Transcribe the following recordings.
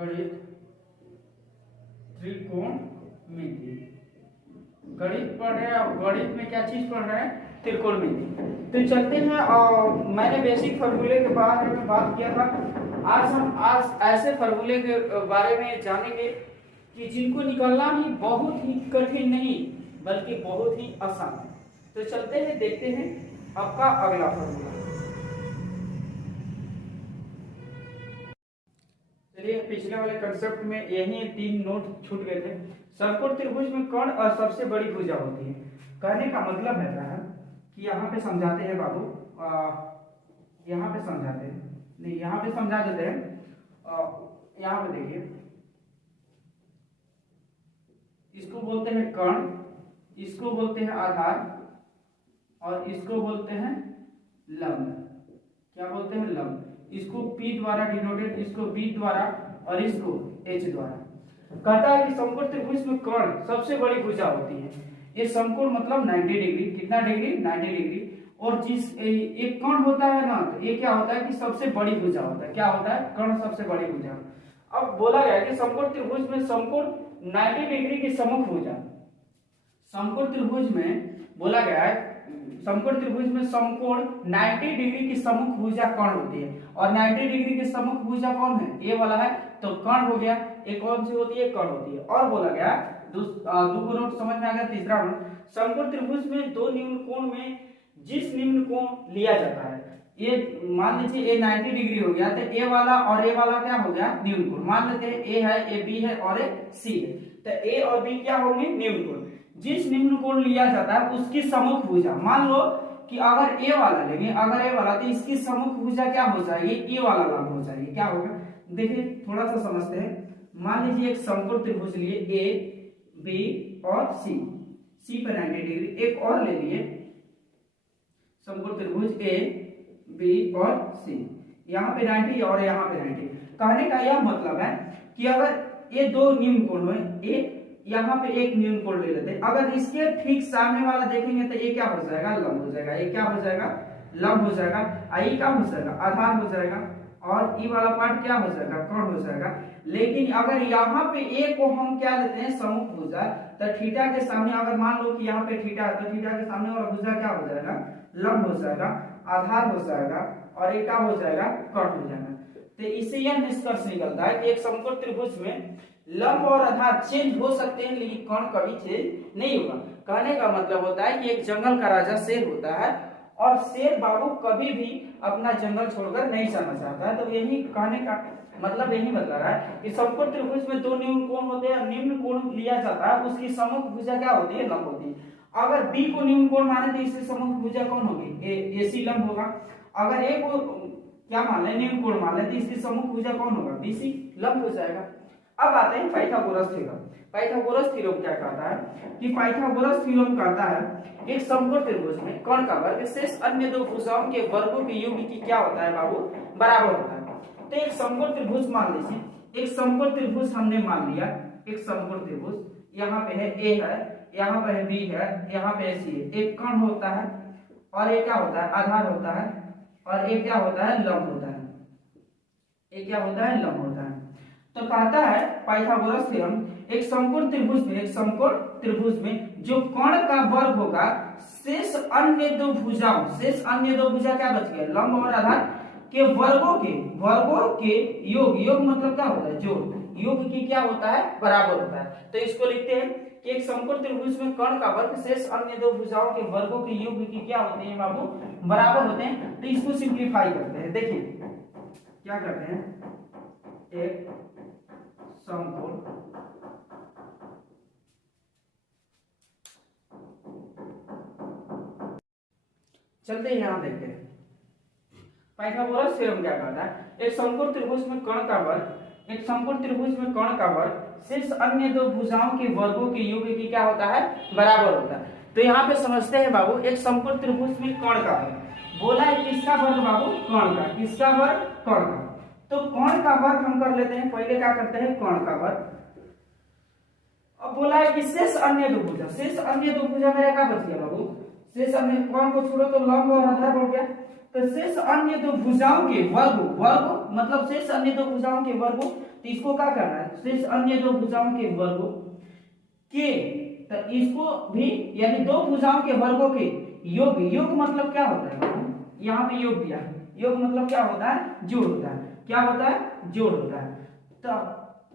गणित त्रिकोणमिति। गणित पढ़ रहे हैं और गणित में क्या चीज पढ़ रहे हैं? त्रिकोणमिति। तो चलते हैं और मैंने बेसिक फॉर्मूले के बारे में बात किया था। आज ऐसे फॉर्मूले के बारे में जानेंगे कि जिनको निकालना ही बहुत ही कठिन नहीं बल्कि बहुत ही आसान है। तो चलते हैं, देखते हैं आपका अगला फॉर्मूला। चलिए, पिछले वाले कंसेप्ट में यही 3 नोट छूट गए थे। समकोण त्रिभुज में कौन सबसे बड़ी भुजा होती है? कहने का मतलब है कि यहाँ पे समझाते हैं बाबू, यहाँ पे समझाते हैं, नहीं यहाँ पे समझा देते हैं। यहाँ पे देखिए, इसको बोलते हैं कर्ण, इसको बोलते हैं आधार और इसको बोलते हैं लंब। क्या बोलते हैं? लंब। इसको P द्वारा डिनोटेड, इसको B द्वारा और इसको H द्वारा। कहता है कि समकोण त्रिभुज में कर्ण सबसे बड़ी भुजा होती है। ये समकोण मतलब 90 डिग्री, कितना डिग्री? 90 डिग्री। और जिस एक कर्ण होता है ना, तो ये क्या होता है कि सबसे बड़ी भुजा होता है। क्या होता है? कर्ण सबसे बड़ी भुजा। अब बोला गया कि समकोण त्रिभुज में समकोण 90 डिग्री की सम्मुख भुजा, समकोण त्रिभुज में बोला गया है समकोण त्रिभुज में समकोण 90 डिग्री की सम्मुख भुजा कर्ण होती है। और 90 डिग्री की सम्मुख भुजा कौन है? ये वाला है, तो कर्ण हो गया। एक कौन सी होती है? कर्ण होती है। और बोला गया दो नोट समझ में आ गया। तीसरा नोट, समकोण त्रिभुज में दो निम्न कोण में जिस निम्न कोण लिया जाता है, ये मान लीजिए ये 90 डिग्री हो गया, तो ए वाला और ए वाला क्या हो गया? निम्न कोण। मान लेते हैं ए है, ए बी है और ए सी है, तो ए और बी क्या होंगे? निम्न कोण। जिस निम्न कोण लिया जाता है उसकी सम्मुख भुजा, मान लो कि अगर ए वाला लेंगे, अगर ए वाला, तो इसकी सम्मुख भुजा क्या हो जाएगी? ए वाला लंब हो जाएगी। क्या होगा? देखिए थोड़ा सा समझते हैं। मान लीजिए एक समकोण त्रिभुज लिए ए बी और सी पर 90 डिग्री। एक और ले लिए समकोण त्रिभुज ए बी और सी, यहाँ पे 90 और यहाँ पे 90। कहने का यह मतलब है कि अगर ये दो निम्न कोण हो, एक यहाँ पे एक निम्न कोण ले लेते हैं, अगर इसके ठीक सामने वाला देखेंगे तो ये क्या हो जाएगा? लंब हो जाएगा। ये क्या हो जाएगा? लंब हो जाएगा। आई क्या हो जाएगा? आधार हो जाएगा। और ई वाला पार्ट क्या हो जाएगा? कर्ण हो जाएगा। लेकिन अगर यहाँ पे ए को हम क्या लेते हैं? सम्मुख भुजा, तो थीटा के सामने अगर मान लो कि यहाँ पे थीटा है, तो थीटा के सामने वाला भुजा क्या हो जाएगा? लंब हो जाएगा, आधार हो जाएगा और ये क्या हो जाएगा? कर्ण हो जाएगा। तो इससे यह निष्कर्ष निकलता है कि एक समकोण त्रिभुज में लंब और आधार चेंज हो सकते हैं लेकिन कर्ण कभी चेंज नहीं होगा। कहने का मतलब होता है कि एक जंगल का राजा शेर होता है और शेर बाबू कभी भी अपना जंगल छोड़कर नहीं जाना चाहता है। तो यही कहने का मतलब यही बता रहा है कि समकोण त्रिभुज में दो निम्न कोण होते हैं, निम्न कोण लिया जाता है, उसकी सम्मुख भुजा क्या होती है? लंब होती है। अगर बी को निम्न कोण माने तो इसकी सम्मुख भुजा कौन होगी? एसी लंब होगा। अगर ए को क्या मान ले? निम्न कोण मान ले, तो इसकी सम्मुख भुजा कौन होगा? बीसी लंब हो जाएगा। अब आते हैं पाइथागोरस थ्योरम। पाइथागोरस थ्योरम क्या कहता है कि पाइथागोरस थ्योरम कहता है एक समकोण त्रिभुज में कर्ण का वर्ग शेष अन्य दो भुजाओं के वर्गों के योग की क्या होता है बाबू? बराबर होता है। तो एक समकोण त्रिभुज मान लीजिए, एक समकोण त्रिभुज हमने मान लिया, एक समकोण त्रिभुज, यहाँ पे है ए है, यहाँ पे है बी है, यहाँ पे सी है। एक कर्ण होता है और ये क्या होता है? आधार होता है और ये क्या होता है? लंब होता है। ये क्या होता है? लंब होता है। तो कहता है पाइथागोरस थ्योरम एक समकोण त्रिभुज में, एक समकोण त्रिभुज में जो कर्ण का वर्ग होगा शेष अन्य दो भुजाओं, शेष अन्य दो भुजा क्या बच गया? लंब और आधार के वर्गों के योग मतलब क्या होता है? जोड़। योग की क्या होता है? बराबर होता है। तो इसको लिखते हैं कि एक समकोण त्रिभुज में कर्ण का वर्ग शेष अन्य दो भुजाओं के वर्गों के योग की क्या होते हैं बाबू? बराबर होते हैं। तो इसको सिंप्लीफाई करते हैं। देखिए क्या करते हैं, एक समकोण चलते हैं, यहां देखते हैं पाइथागोरस थ्योरम क्या कहता है। एक समकोण त्रिभुज में कर्ण का वर्ग, एक समकोण त्रिभुज में कर्ण का वर्ग शेष अन्य दो भुजाओं के वर्गों के योग की क्या होता है? बराबर होता है। तो यहाँ पे समझते हैं बाबू, एक समकोण त्रिभुज में कर्ण का वर्ग बोला है, किसका वर्ग बाबू? कर्ण का। किसका वर्ग? कर्ण का। तो कर्ण का वर्ग हम कर लेते हैं। पहले क्या करते हैं? कर्ण का वर्ग। अब बोला है कि शेष अन्य दो भुजा, शेष अन्य दो भुजा मेरा क्या बच गया बाबू? शेष अन्य कौन को छोड़ो तो लंब और आधार हो गया। तो शेष अन्य दो भुजाओं के वर्ग, वर्ग मतलब शेष अन्य दो भुजाओं के वर्ग, तो इसको क्या करना है, शेष अन्य दो भुजाओं के वर्ग के, तो इसको भी यानी दो भुजाओं के वर्गों के योग, योग मतलब क्या होता है, यहाँ पे योग दिया, योग मतलब क्या होता है, जोड़ होता है, क्या होता है, जोड़ होता है। तो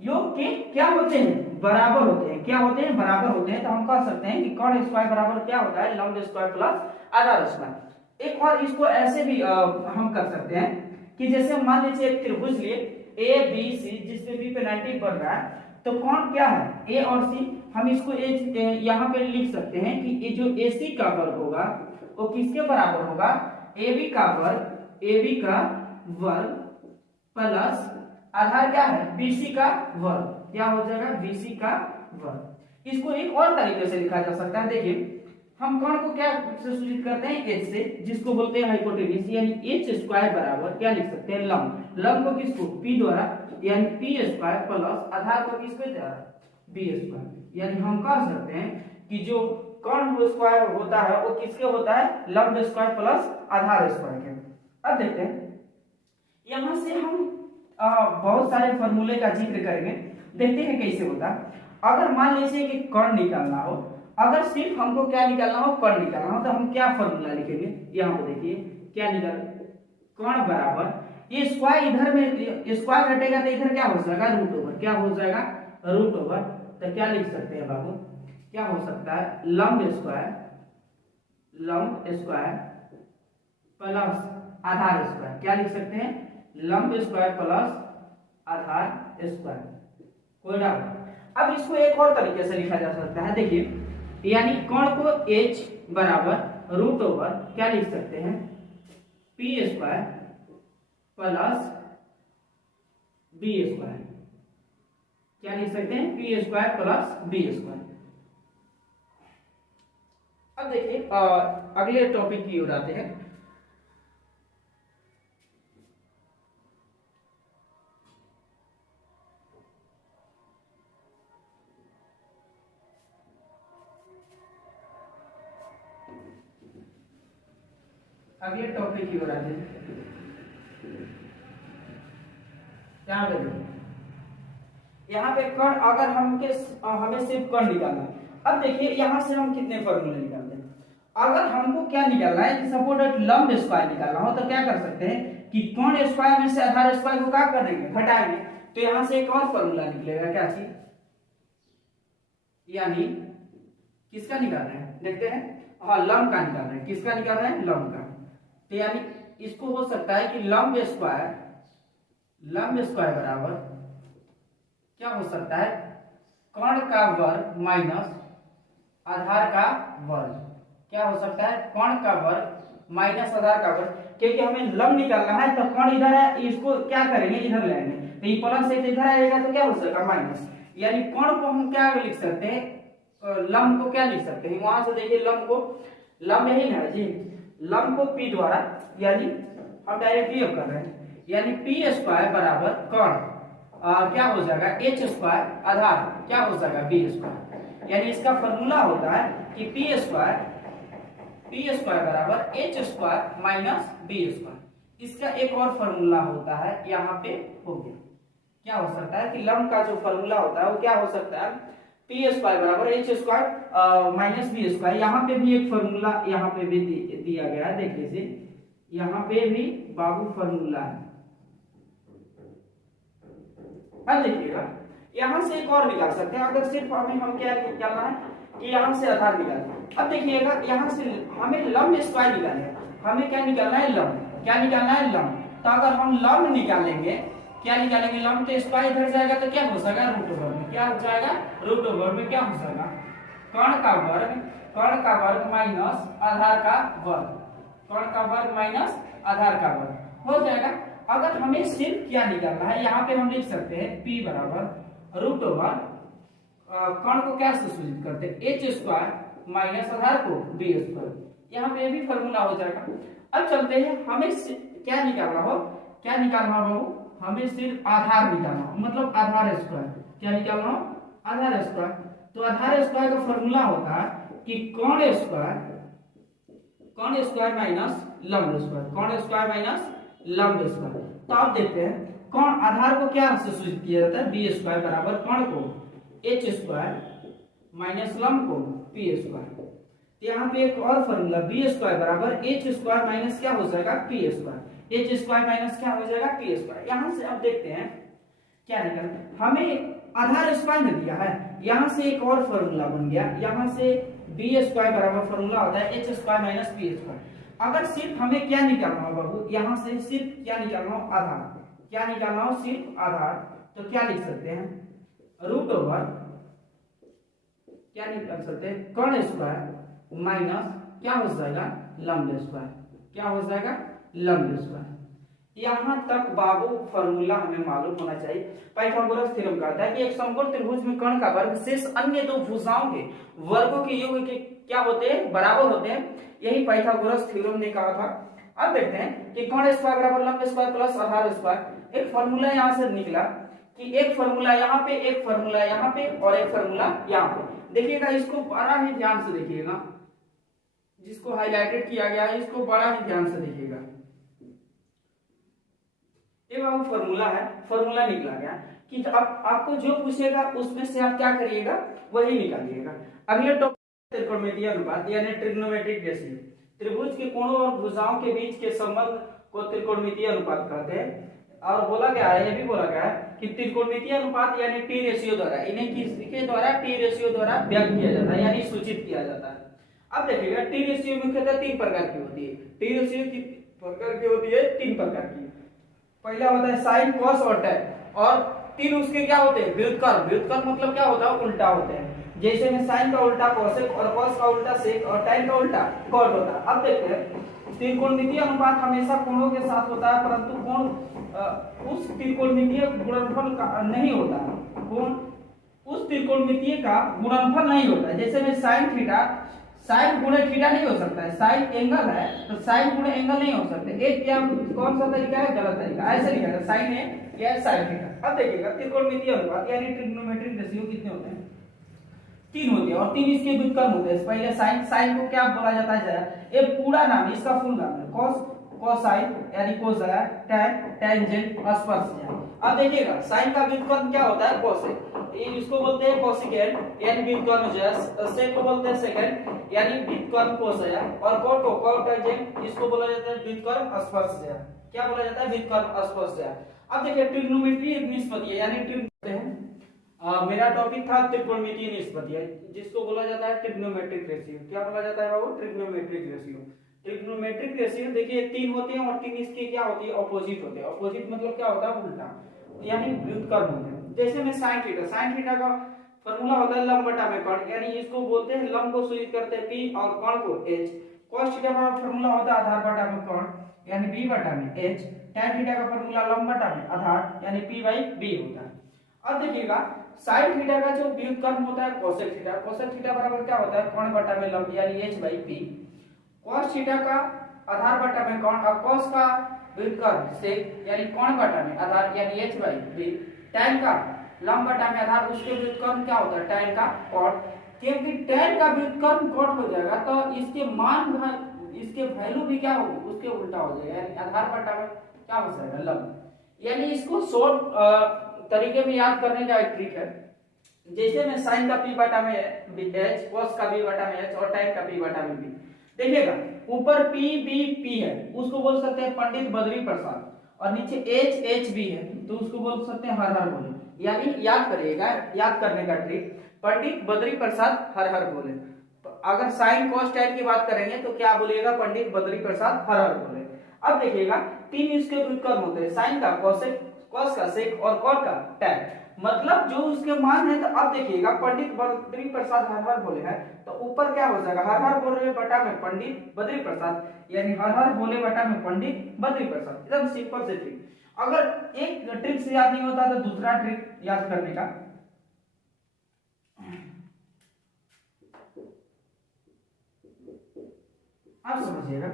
योग के क्या होते हैं, बराबर होते हैं, क्या होते हैं, बराबर होते हैं। तो हम कह सकते हैं कि कर्ण स्क्वायर बराबर क्या होता है, लंब स्क्वायर प्लस आधार स्क्वायर। एक और इसको ऐसे भी हम कर सकते हैं कि जैसे मान लीजिए एक त्रिभुज लिए ए बी सी, जिसमें बी पे 90 पड़ रहा है, तो कौन क्या है, ए और सी, हम इसको यहाँ पे लिख सकते हैं कि ये जो ए सी का वर्ग होगा वो किसके बराबर होगा, ए बी का वर्ग, ए बी का वर्ग प्लस आधार क्या है, बीसी का वर्ग, क्या हो जाएगा, बीसी का वर्ग। इसको एक और तरीके से लिखा जा सकता है, देखिए हम कौन को क्या से सूचित करते हैं, एच से, जिसको बोलते हैं हाइपोटेन्यूज, यानी एच स्क्वायर बराबर क्या लिख सकते हैं, लंब, लंब को किसको, पी द्वारा, यानी पी स्क्वायर प्लस आधार को किसके द्वारा, बी स्क्वायर। यानी हम कह सकते हैं कि जो कर्ण स्क्वायर होता है वो किसके होता है, लंब स्क्वायर प्लस आधार स्क्वायर के। अब देखते हैं यहां से हम बहुत सारे फॉर्मूले का जिक्र करेंगे, देखते हैं कैसे होता है। अगर मान लीजिए कि कर्ण निकालना हो, अगर सिर्फ हमको क्या निकालना हो, कर्ण निकालना हो, तो हम क्या फॉर्मूला लिखेंगे, यहाँ पे देखिए क्या निकाल, कर्ण बराबर, ये स्क्वायर इधर में स्क्वायर हटेगा तो इधर क्या हो जाएगा, रूट ओवर, क्या हो जाएगा, रूट ओवर। तो क्या लिख सकते हैं बाबू, क्या हो सकता है, लंब स्क्वायर, लंब स्क्वायर प्लस आधार स्क्वायर, क्या लिख सकते हैं, लंब स्क्वायर प्लस आधार स्क्वायर, कोई डाउट। अब इसको एक और तरीके से लिखा जा सकता है, देखिए यानी कर्ण को h बराबर रूट ओवर क्या लिख सकते हैं, P square plus B square, क्या लिख सकते हैं, P square plus B square. अब देखिए अगले टॉपिक की ओर आते हैं। अगले टॉपिक की ओर आते हैं, यहाँ पे कर्ण, अगर हमें सिर्फ कर्ण निकालना है। अब देखिए यहाँ से हम कितने फॉर्मूले निकालते हैं, अगर हमको क्या निकालना है कि सपोज लंब स्क्वायर निकालना हो, तो क्या कर सकते हैं कि कर्ण स्क्वायर में से आधार स्क्वायर को क्या कर देंगे, हटाएंगे, तो यहाँ से एक और फॉर्मूला निकलेगा, क्या चीज, यानी किसका निकाल रहे हैं, देखते हैं, हाँ लंब का निकाल रहे हैं, किसका निकाल रहे हैं, लंब का। तो यानी इसको हो सकता है कि लंब स्क्वायर बराबर क्या हो सकता है, कर्ण का वर्ग माइनस आधार का वर्ग, क्या हो सकता है, कर्ण का वर्ग माइनस आधार का वर्ग, क्योंकि हमें लंब निकालना है, तो कर्ण इधर है, इसको क्या करेंगे, इधर लाएंगे, तो ये प्लस से इधर आएगा तो क्या हो सकता, माइनस, यानी कर्ण को हम क्या लिख सकते हैं, लंब को क्या लिख सकते हैं, वहां से देखिए लंब को, लंब यही ना जी, लंब को पी द्वारा, यानी हम डायरेक्ट योग कर रहे हैं, यानी पी स्क्वायर बराबर कर्ण क्या हो जाएगा, एच स्क्वायर आधार क्या हो जाएगा, बी स्क्वायर। यानी इसका फॉर्मूला होता है कि पी स्क्वायर बराबर H square minus B square. इसका एक और फॉर्मूला होता है, यहाँ पे हो गया, क्या हो सकता है कि लंब का जो फॉर्मूला होता है वो क्या हो सकता है, पी स्क्वायर बराबर H square minus B square. यहाँ पे भी एक फॉर्मूला यहाँ पे भी दिया गया है, देख लीजिए यहाँ पे भी बाबू फॉर्मूला है। अब देखिएगा यहाँ से एक और निकाल सकते हैं, अगर सिर्फ हम क्या निकालना है कि यहाँ से आधार निकालना। अब देखिएगा यहाँ से हमें लंब स्क्वायर निकालना है, हमें क्या निकालना है, लंब, क्या निकालना है, लंब। तो अगर हम लंब निकालेंगे, क्या निकालेंगे, लंब, तो स्क्वायर इधर जाएगा तो क्या हो जाएगा, रूट ओवर में, क्या हो जाएगा, रूट ओवर में क्या हो जाएगा, कर्ण का वर्ग माइनस आधार का वर्ग, कर्ण का वर्ग माइनस आधार का वर्ग हो जाएगा। अगर हमें सिर्फ क्या निकालना है, यहाँ पे हम लिख सकते हैं p बराबर रूट ओवर कर्ण को क्या से सूचित करते हैं, एच स्क्वायर माइनस आधार को बी स्क्वायर, यहाँ पे भी फॉर्मूला हो जाएगा। अब चलते हैं, हमें क्या निकालना हो, क्या निकालना हो बाबू, हमें सिर्फ आधार निकालना हो, मतलब आधार स्क्वायर, क्या निकालना हो, आधार स्क्वायर। तो आधार स्क्वायर का फॉर्मूला होता है कि कर्ण कर्ण स्क्वायर माइनस लंब स्क्वायर, कर्ण स्क्वायर माइनस लंब स्क्वायर। तो आप देखते हैं कर्ण आधार को क्या से सूचित किया जाता है, बी स्क्वायर बराबर कर्ण को एच स्क्वायर माइनस लंब को पी स्क्वायर। यहाँ पे एक और फॉर्मूला बी स्क्वायर बराबर एच स्क्वायर माइनस क्या हो जाएगा P square, H square minus क्या हो जाएगा पी स्क्वायर। यहाँ से अब देखते हैं क्या निकल, हमें आधार स्क्वायर में दिया है, यहाँ से एक और फॉर्मूला बन गया, यहाँ से बी स्क्वायर बराबर फॉर्मूला होता है H square minus P square. अगर सिर्फ हमें क्या निकालना हो बाबू, यहाँ से सिर्फ क्या निकालना हो आधार, क्या निकालना हो सिर्फ आधार, तो क्या लिख सकते हैं रूट ओवर क्या निकाल सकते हैं कर्ण स्क्वायर माइनस क्या हो जाएगा लंब स्क्वायर, क्या हो जाएगा लंब स्क्वायर। यहां तक बाबू फॉर्मूला हमें मालूम होना चाहिए। पाइथागोरस थ्योरम कहता है कि एक समकोण त्रिभुज में कर्ण का वर्ग शेष अन्य दो भुजाओं के वर्गों के योग के क्या होते हैं बराबर होते हैं, यही पाइथागोरस थ्योरम ने कहा था। अब देखते हैं कि कर्ण स्क्वायर बराबर लंब स्क्वायर प्लस आधार स्क्वायर। एक फॉर्मूला यहां से निकला कि एक फॉर्मूला यहाँ पे, एक फॉर्मूला यहाँ पे और एक फॉर्मूला यहाँ पे। देखिएगा इसको बड़ा ही ध्यान से देखिएगा, जिसको हाईलाइटेड किया गया है इसको बड़ा ही ध्यान से देखिएगा। ये बाबू फॉर्मूला है, फॉर्मूला निकला गया कि आपको जो पूछेगा उसमें से आप क्या करिएगा वही निकालिएगा। अगले टॉपिक त्रिकोणमितीय अनुपात यानी ट्रिग्नोमेट्रिक रेशियो। त्रिभुज के कोणों और भुजाओं के बीच के संबंध को त्रिकोणमितीय अनुपात कहते हैं। और बोला गया है, ये भी बोला गया है कि त्रिकोणमितीय अनुपात यानी टी रेशियो द्वारा, इन्हें किसके द्वारा टी रेशियो द्वारा व्यक्त किया जाता है यानी सूचित किया जाता है। अब देखिएगा टी रेशियो मुख्यतः तीन प्रकार की होती है। टी रेशियो की प्रकार की होती है तीन प्रकार की। पहला होता है साइन कॉस और टैन, और तीन उसके क्या होते हैं व्युत्क्रम। व्युत्क्रम मतलब क्या होता है उल्टा होते हैं, जैसे में साइन का उल्टा कोसेक और कॉस का उल्टा सेक और टैन का उल्टा कॉट होता है। अब देखते हैं त्रिकोणमितीय अनुपात हमेशा कोणों के साथ होता है, परंतु कोण उस त्रिकोणमितीय गुणनफल का नहीं होता है, कोण उस त्रिकोणमितीय का गुणनफल नहीं होता है। जैसे में साइन थीटा, साइन गुणे थीटा नहीं हो सकता है, साइन एंगल है तो साइन गुणे एंगल नहीं हो सकते। एक क्या कौन सा तरीका है गलत तरीका, ऐसे लिखा है साइन है या साइन थीटा। अब देखिएगा त्रिकोणमितीय अनुपात यानी ट्रिग्नोमेट्रिक रेशियो कितने होते हैं तीन होते हैं, और तीन इसके व्युत्क्रम होते हैं। पहले साइन, साइन को क्या बोला जाता है ये पूरा नाम, इसका फुल नाम है कॉस, कोसाइन यानी कोसाइन, टैन टेंजेंट, स्पर्शज्या। अब देखिएगा साइन का व्युत्क्रम क्या होता है कोसेक, इसको बोलते हैं कोसिकेंड यानी व्युत्क्रम जस, सेक को बोलते हैं सेकंड यानी व्युत्क्रम कोसया, और कोट को कोट टेंजेंट इसको बोला जाता है व्युत्क्रम स्पर्शज्या। क्या बोला जाता है व्युत्क्रम स्पर्शज्या। अब देखिए ट्रिग्नोमेट्री निष्पत्ति यानी मेरा टॉपिक था त्रिकोणमितीय निष्पत्ति, जिसको बोला जाता है ट्रिग्नोमेट्रिक रेशियो। क्या बोला जाता है बाबू ट्रिग्नोमेट्रिक रेशियो। ट्रिग्नोमेट्रिक रेशियो देखिए तीन होते हैं और तीन इसके क्या होती है ऑपोजिट होते हैं। ऑपोजिट मतलब क्या होता है उल्टा, यानी व्युत्क्रम होते हैं। जैसे में साइन थीटा, साइन थीटा का फॉर्मूला होता है लंब बटा में कर्ण, यानी इसको बोलते हैं लंब को सूचित करते हैं p और कर्ण को h। cos थीटा का फॉर्मूला होता है आधार बटा में कर्ण यानी b बटा में h। tan थीटा का फॉर्मूला लंब बटा में आधार यानी p/b होता है। अब देखिएगा साइन थीटा का जो व्युत्क्रम होता है कोसेक थीटा, कोसेक थीटा बराबर क्या होता है कर्ण बटा में लंब यानी h/p। cos थीटा का आधार बटा में कर्ण और cos का व्युत्क्रम सेक यानी कर्ण बटा में आधार यानी h/b। tan का लंब बटा में आधार उसके व्युत्क्रम क्या होता है tan का cot। क्योंकि tan का व्युत्क्रम cot हो जाएगा तो इसके मान इसके वैल्यू भी क्या होगी उसके उल्टा हो जाएगा, यानी आधार बटा में क्या हो जाएगा लंब। यानी इसको शॉर्ट तरीके में याद करने का एक ट्रिक है। जैसे में sin का p बटा में h, cos का b बटा में h और tan का p बटा में b। देखिएगा ऊपर p b p है उसको बोल सकते हैं पंडित बद्री प्रसाद, और नीचे h h b है तो उसको बोल सकते हैं हर हर बोले। यानी याद करिएगा, याद करने का ट्रिक पंडित बद्री प्रसाद हर हर बोले। अगर साइन cos tan की बात करेंगे तो क्या बोलिएगा पंडित बद्री प्रसाद हर हर बोले। अब देखिएगा तीन इसके व्युत्क्रम होते हैं, साइन का कोसेक, cos का सेक और cot का tan, मतलब जो उसके मान है। तो अब देखिएगा पंडित बद्री प्रसाद हर हर बोले हैं तो ऊपर क्या हो जाएगा हर हर बोले बटा में पंडित बद्री प्रसाद यानी हर हर बोले बटा में पंडित बद्री प्रसाद। एकदम सिंपल से ट्रिक। अगर एक ट्रिक से याद नहीं होता तो दूसरा ट्रिक याद करने का। आप समझिएगा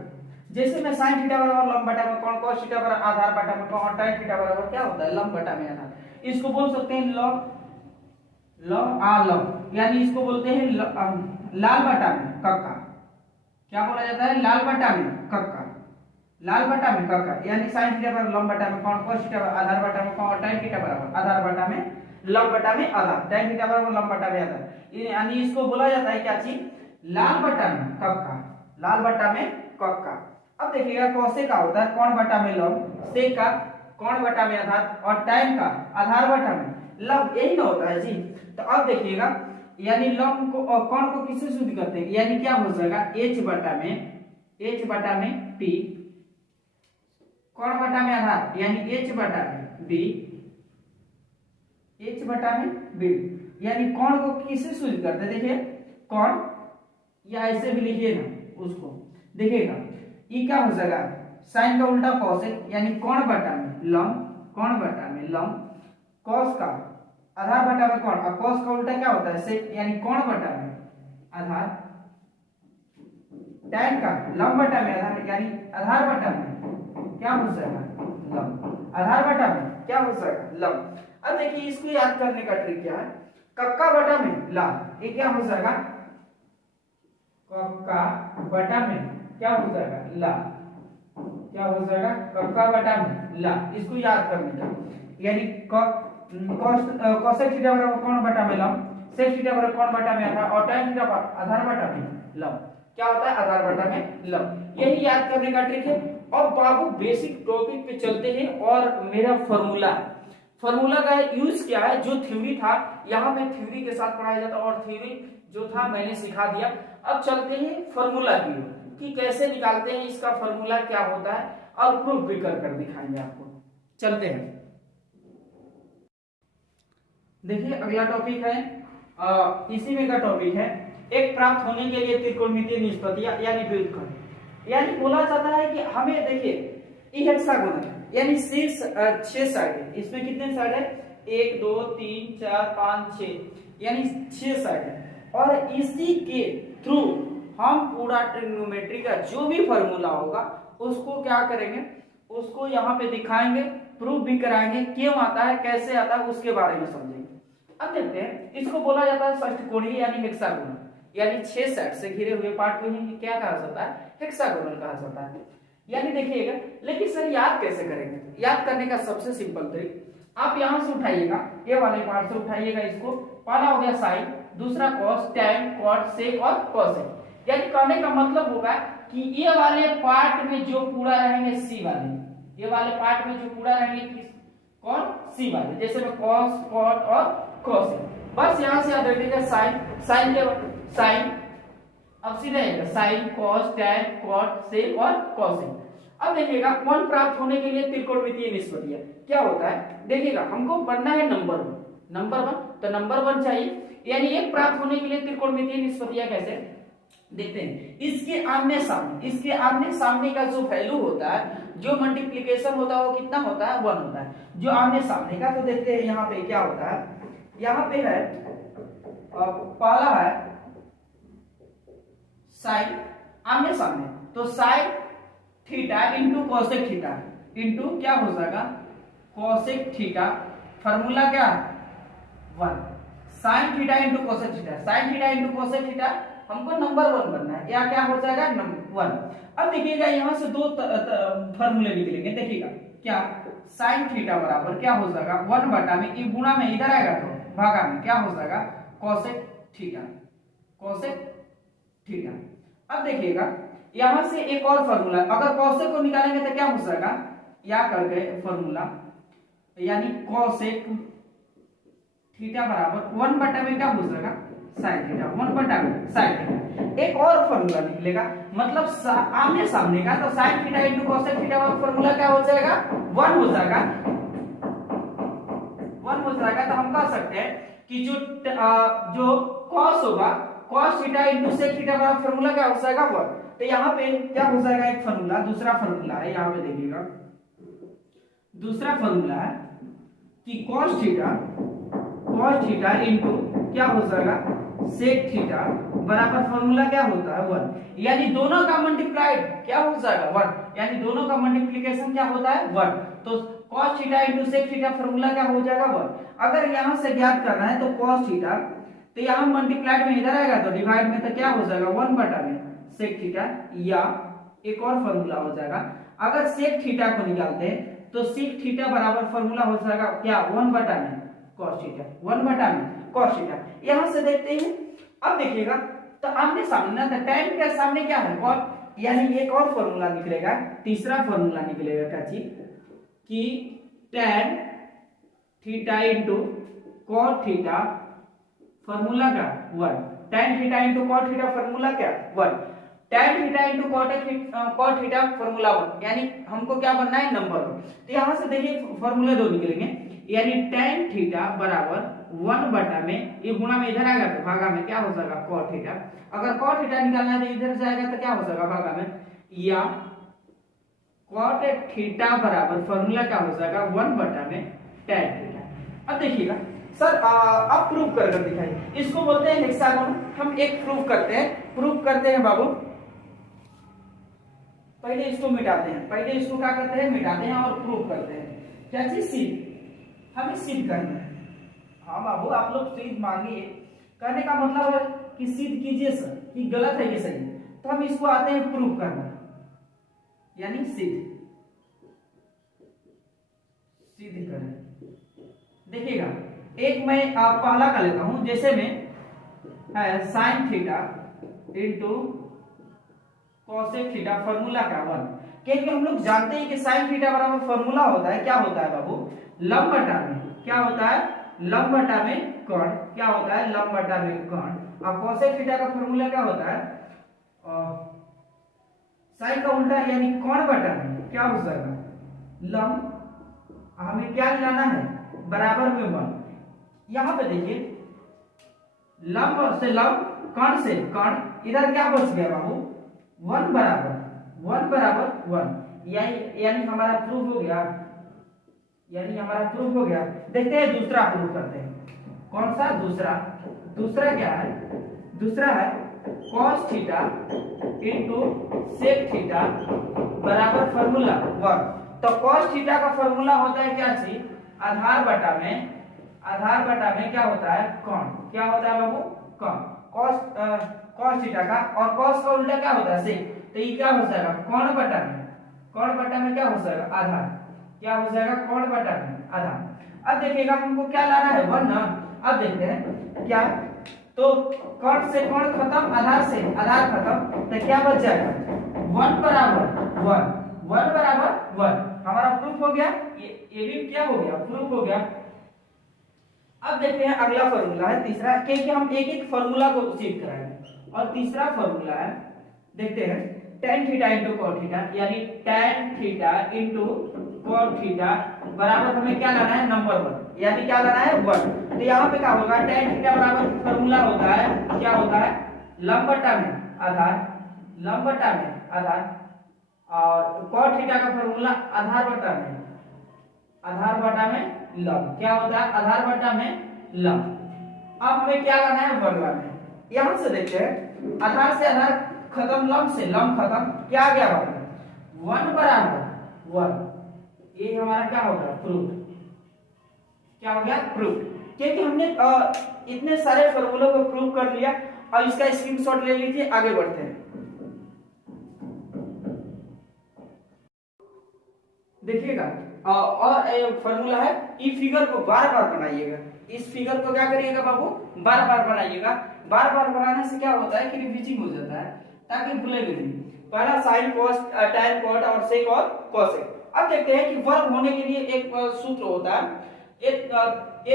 जैसे मैं sin थीटा बराबर लंब बटा में कर्ण, cos थीटा बराबर आधार बटा में कर्ण और tan थीटा बराबर क्या होता है लंब बटा में आधार। इसको बोल सकते हैं लंब, यानी इसको बोलते हैं लाल बटा में कक्का। क्या बोला जाता है, लाल बटा में कक्का, लाल बटा में कक्का, यानी साइन थीटा बराबर लंब बटा में कौन, cos थीटा आधार बटा में कौन, tan थीटा बराबर आधार बटा में लंब बटा में आधार, tan थीटा बराबर लंब बटा में आधार, यानी इसको बोला जाता है क्या चीज, लाल बटा में कक्का, लाल बटा में कक्का। अब देखिएगा cos का होता है कौन बटा में लंब, sec का कौन बटा में आधार, और tan का आधार बटा में लंब, यही ना होता है जी। तो अब देखिएगा यानी लंब को और कौन को किससे शुद्ध करते हैं, यानी क्या हो जाएगा, h बटा में p, कौन बटा में आधार, यानी h बटा में b, h बटा में b, यानी कौन को किससे शुद्ध करते हैं, देखिए कौन, या ऐसे भी लिखिए ना उसको, देखिएगा ये क्या हो जाएगा, साइन का उल्टा कॉसेक, यानी कौन बटा में लंब, कौन बटा में लंब, कॉस का आधार बटा में कौन, और कॉस का उल्टा क्या होता है सेक, यानी कौन बटा में आधार, tan का लंब बटा में आधार, यानी आधार बटा में क्या हो जाएगा लंब, आधार बटा में क्या हो जाएगा लंब। अब देखिए इसको याद करने का ट्रिक क्या है, कक्का बटा में लाल, ये क्या हो जाएगा, कक्का बटा में क्या हो जाएगा लाल, क्या हो जाएगा कक्का बटा में लाल, इसको याद करने का, यानी cosec थीटा बराबर कौन बटा में लंब, sec थीटा बराबर कौन बटा में आधार, और tan थीटा आधार बटा में लंब, क्या होता है आधार बटा में लंब, यही याद करने का ट्रिक है। और बाबू बेसिक टॉपिक पे चलते हैं, और मेरा फार्मूला का यूज क्या है, जो थ्योरी था यहाँ पे थ्योरी के साथ पढ़ाया जाता, और थ्योरी जो था मैंने सिखा दिया। अब चलते हैं फार्मूला की, कि कैसे निकालते हैं इसका फार्मूला क्या होता है, और प्रूफ भी कर दिखाएंगे आपको। चलते हैं, देखिए अगला टॉपिक है, इसी में का टॉपिक है, एक प्राप्त होने के लिए त्रिकोणमितीय निष्पत्तियां यानी व्युत्क्रम, यानी बोला जाता है कि हमें देखिए ये हेक्सागोनल यानी 6 साइड है, इसमें कितने साइड है, 1 2 3 4 5 6, यानी 6 साइड है, और इसी के थ्रू हम पूरा ट्रिग्नोमेट्री का जो भी फॉर्मूला होगा उसको क्या करेंगे, उसको यहाँ पे दिखाएंगे, प्रूफ भी कराएंगे, क्यों आता है कैसे आता है उसके बारे में समझेंगे। अब देखते हैं, इसको बोला जाता है षष्ठकोणीय यानी हेक्सागोनल, यानी 6 साइड से घिरे हुए पार्ट को ही क्या कहा जाता है, हेक्सागोनल कहा जाता है। यानी देखिएगा, लेकिन सर याद कैसे करेंगे, याद करने का सबसे सिंपल तरीका, आप यहां से उठाइएगा, ये वाले पार्ट से उठाइएगा, इसको पहला हो गया साइन, दूसरा कॉस, टैन, कॉट, सेक और कोसेक, यानी कहने का मतलब होगा कि ये वाले पार्ट में जो पूरा रहेंगे सी वाले, ये वाले पार्ट में जो पूरा रहेंगे किस, कौन, सी वाले, जैसे में कॉस, कॉट और कोसेक, बस यहां से याद रखिएगा साइन, साइन के साइन, अब सीधा आएगा sign, cos, tan, cot, sec और कोसेक। अब देखिएगा कौन प्राप्त होने के लिए त्रिकोणमितीय निष्पत्तियां क्या होता है, देखिएगा हमको बनना है नंबर 1, तो नंबर 1 चाहिए, यानी एक प्राप्त होने के लिए त्रिकोणमितीय निष्पत्तियां कैसे देखते हैं, इसके आमने सामने का जो वैल्यू होता है, जो मल्टीप्लिकेशन होता है वो कितना होता है, 1 होता है, जो आमने सामने का। तो देखते हैं यहाँ पे क्या होता है, यहाँ पे है पहला है साइन आमने सामने, तो sine theta into cosec theta into क्या हो जाएगा कोसेक थीटा, फार्मूला क्या 1, sine theta into cosec theta, sine theta into cosec theta, हमको नंबर 1 बनना है, या क्या हो जाएगा नंबर 1। अब देखिएगा यहाँ से दो फार्मूले निकलेंगे, देखिएगा क्या, साइन थीटा बराबर क्या हो जाएगा 1 बटा में, ये गुणा में इधर आएगा तो भागा में क्या हो जाएगा कोसेक थीटा, कोसेक थीटा। अब देखिएगा यहां से एक और फार्मूला, अगर कोसेक को निकालेंगे तो क्या हो जाएगा, या कर गए फार्मूला, यानी कोसेक थीटा बराबर 1 बटा में क्या हो जाएगा साइन थीटा, 1 बटा में साइन थीटा। एक और फार्मूला निकलेगा, मतलब आमने सामने का, तो sine theta into cosec theta का फार्मूला क्या हो जाएगा 1 हो जाएगा, 1 हो जाएगा। तो हम कह सकते हैं कि जो कॉस होगा, cos theta into sec theta का फार्मूला क्या हो जाएगा 1। तो यहाँ पे क्या हो जाएगा एक फार्मूला, दूसरा फार्मूला है, यहाँ पे देखिएगा दूसरा फार्मूला है कि cos थीटा इंटू क्या हो जाएगा sec थीटा बराबर फार्मूला क्या होता है 1, यानी दोनों का मल्टीप्लाइड क्या हो जाएगा 1, यानी दोनों का मल्टीप्लिकेशन क्या होता है 1। तो cos theta into sec theta formula क्या हो जाएगा 1। अगर यहाँ से ज्ञात करना है तो cos थीटा, तो यहाँ मल्टीप्लाइड में इधर आएगा तो डिवाइड में तो क्या हो जाएगा 1 बटा में सेक थीटा, या एक और फॉर्मूला हो जाएगा, अगर सेक थीटा को निकालते हैं तो सेक थीटा बराबर फॉर्मूला हो जाएगा क्या, 1 बटा में cos थीटा, 1 बटा में cos थीटा। यहां से देखते हैं, अब देखिएगा तो आमने सामने ना, tan के सामने क्या है और, यानी एक और फॉर्मूला निकलेगा, तीसरा फॉर्मूला निकलेगा क्या चीज कि tan theta into cot theta formula का 1, tan theta into cot theta formula क्या 1, tan theta into cot theta formula 1, यानी हमको क्या बनना है नंबर। तो यहां से देखिए फॉर्मूला 2 निकलेंगे, यानी tan थीटा बराबर 1 बटा में, ये गुणा में इधर आएगा तो भागा में क्या हो जाएगा cot थीटा, अगर cot थीटा निकालना है तो इधर जाएगा तो क्या हो जाएगा भागा में, या cot थीटा बराबर फॉर्मूला क्या हो जाएगा 1 बटा में tan थीटा। अब देखिएगा सर अब प्रूव कर दिखाइए, इसको बोलते हैं हेक्सागोन। हम एक प्रूव करते हैं बाबू, पहले इसको मिटाते हैं, पहले इसको क्या करते हैं मिटाते हैं और प्रूव करते हैं। क्या चीज सिद्ध, हमें सिद्ध करना है। हाँ बाबू आप लोग सिद्ध मांगिए, कहने का मतलब है कि सिद्ध कीजिए सर कि गलत है कि सही, तो हम इसको आते हैं प्रूव करना, यानी सिद्ध करें। देखिएगा एक मैं पहला का लेता हूं, जैसे में है sine theta into cosec theta formula का 1, क्योंकि हम लोग जानते हैं कि साइन थीटा बराबर फॉर्मूला होता है क्या होता है बाबू, लंब बटा में क्या होता है, लंब बटा में कोण, क्या होता है लंब बटा में कोण। अब कोसेक थीटा का फॉर्मूला क्या होता है, साइन का उल्टा यानी कोण बटा में क्या हो जाएगा लंब, हमें क्या लाना है बराबर में 1। यहां पे देखिए लंब से लंब, कण से कण, इधर क्या बच गया बाबू 1 बराबर 1, यानी हमारा प्रूफ हो गया, यानी हमारा प्रूफ हो गया। देखते हैं दूसरा प्रूफ करते हैं, कौन सा दूसरा क्या है, दूसरा है cos theta into sec theta बराबर फॉर्मूला 1। तो cos थीटा का फॉर्मूला होता है क्या चीज, आधार बटा में क्या होता है कोण, क्या होता है बाबू कोण, cos थीटा का, और cos का उल्टा क्या होता है सेक, तो ये क्या हो जाएगा कोण बटा में क्या हो जाएगा आधार, क्या हो जाएगा कोण बटा में आधार। अब देखिएगा हमको क्या लाना है 1 ना, अब देखते हैं क्या, तो कोण से कोण खत्म, आधार से आधार खत्म, तो क्या बच जाएगा 1 बराबर 1, हमारा प्रूफ हो गया, ये भी क्या हो गया प्रूफ हो गया। अब देखते हैं अगला फॉर्मूला है तीसरा, क्योंकि हम एक एक फॉर्मूला को सिद्ध कराएंगे, और तीसरा फॉर्मूला है देखते हैं tan theta into cot theta, यानी tan theta into cot theta बराबर हमें क्या लाना है नंबर 1, यानी क्या लाना है 1। तो यहाँ पे क्या होगा tan थीटा बराबर फॉर्मूला होता है क्या होता है लंब बटा में आधार, और cot थीटा का फॉर्मूला आधार बटा में लंब, क्या होता है आधार बटा में लंब। अब हमें क्या लाना है 1 लाना है। यहां से देखते हैं आधार से आधार खत्म, लंब से लंब खत्म, क्या आ गया 1 बराबर 1, ये हमारा क्या होगा प्रूफ, क्या हो गया प्रूफ। क्योंकि हमने इतने सारे फॉर्मूलों को प्रूव कर लिया, और इसका स्क्रीनशॉट ले लीजिए, आगे बढ़ते हैं। देखिएगा और फॉर्मूला है, इस फिगर को बार बार बनाइएगा, इस फिगर को क्या करिएगा बाबू बार बार बनाइएगा। बार बार बनाने से क्या होता है कि रिवीजिंग हो जाता है, ताकि भूलेंगे नहीं। पहला साइन कॉस tan cot और सेक और कोसेक। अब देखते हैं कि वर्ग होने के लिए एक सूत्र होता है, ये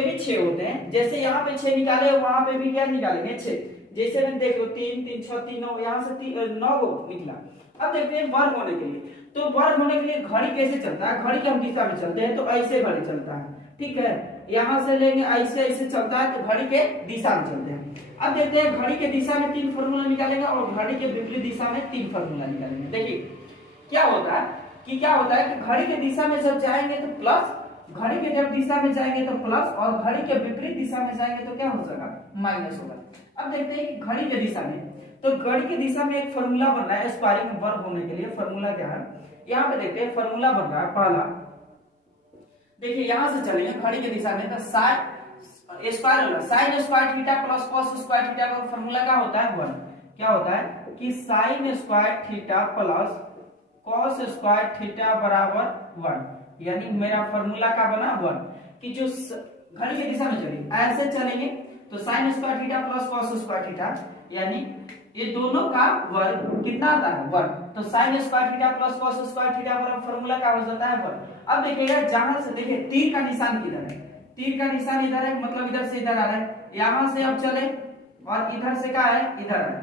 भी 6 होते हैं, जैसे यहाँ पे 6 निकाले वहां पे भी क्या निकालेंगे 6, जैसे में देखो 3 3 6 3 यहाँ से 9 को निकला। अब देखते हैं वर्ग होने के लिए, तो वर्ग होने के लिए घड़ी कैसे चलता है, घड़ी की हम दिशा में चलते हैं तो ऐसे घड़ी चलता है, ठीक है, यहां से लेंगे ऐसे चलता है, तो घड़ी के दिशा में चलते हैं। अब देखते हैं घड़ी के दिशा में 3 फॉर्मूला निकालेंगे, और घड़ी के विपरीत दिशा में 3 फॉर्मूला निकालेंगे। देखिए क्या होता है कि घड़ी के दिशा में जब जाएंगे तो प्लस, घड़ी के जब दिशा में जाएंगे तो प्लस, और घड़ी के विपरीत दिशा में जाएंगे तो क्या हो जाएगा माइनस होगा। अब देखते हैं कि घड़ी के दिशा में, तो घड़ी की दिशा में एक फॉर्मूला बन रहा है स्क्वायरिंग वर्ग होने के लिए। फॉर्मूला क्या है, यहाँ पे देखते हैं फॉर्मूला बन रहा है पहला, देखिए यहां से चलेंगे घड़ी की दिशा में, तो sine square theta plus cos square theta का फॉर्मूला क्या होता है 1, क्या होता है कि sine square theta plus cos square theta बराबर 1, यानी मेरा फॉर्मूला का बना 1 कि जो घड़ी की दिशा में चलेंगे ऐसे चलेंगे तो sine square theta plus cos square theta, यानी ये दोनों का वर्ग कितना आता है 1, तो sine square theta plus cos square theta बराबर फॉर्मूला क्या हो जाता है 1। अब देखिएगा जहां से देखिए तीर का निशान किधर है, तीर का निशान इधर है, मतलब इधर से इधर आ रहा है, यहां से अब चले और इधर से क्या है इधर है,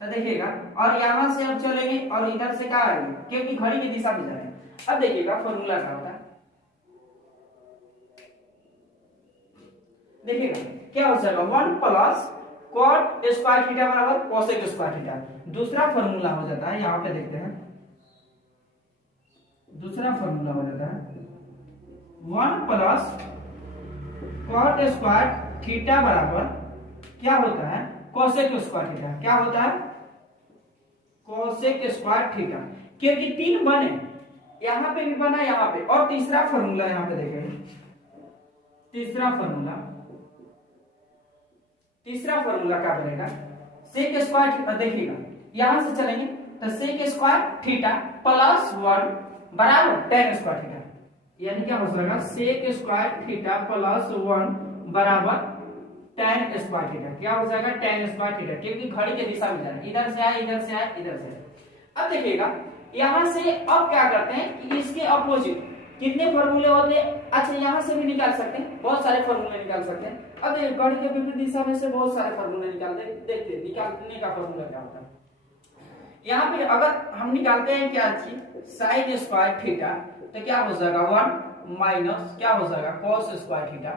तो देखिएगा और यहां से अब चलेंगे और इधर से क्या आएंगे क्योंकि घड़ी की दिशा में जा रहे हैं। अब देखिएगा फॉर्मूला क्या होता है, देखिएगा क्या हो जाएगा 1 प्लस कॉट स्क्वायर थीटा बराबर कोसेक स्क्वायर थीटा। दूसरा फॉर्मूला हो जाता है, यहां पे देखते हैं, दूसरा फॉर्मूला हो जाता है 1 प्लस कॉट स्क्वायर थीटा बराबर क्या होता है कोसेक स्क्वायर थीटा। क्या होता है कोसेक स्क्वायर थीटा, क्योंकि 3 बने, यहां पे भी बना यहां पे, और तीसरा फॉर्मूला यहां पे देखेंगे, तीसरा फॉर्मूला क्या बनेगा सेक स्क्वायर, देखिएगा यहां से चलेंगे तो सेक स्क्वायर थीटा प्लस 1 बराबर tan स्क्वायर थीटा, यानी क्या हो जाएगा सेक स्क्वायर थीटा प्लस 1 बराबर tan स्क्वायर थीटा। क्या हो जाएगा tan स्क्वायर थीटा, क्योंकि घड़ी के दिशा में जा रहा है, इधर से आए इधर से आए इधर से आए। अब देखिएगा यहां से अब क्या करते हैं कि इसके अपोजिट कितने फॉर्मूले होते हैं, अच्छा यहां से भी निकाल सकते हैं, बहुत सारे फॉर्मूले निकाल सकते हैं। अब देखिए घड़ी के विपरीत दिशा में से बहुत सारे फॉर्मूले निकालते हैं, देखते हैं निकालने का फॉर्मूला क्या होता है। यहाँ पे अगर हम निकालते हैं क्या चीज साइन स्क्वायर थीटा, तो क्या हो जाएगा 1 माइनस क्या हो जाएगा कॉस स्क्वायर थीटा।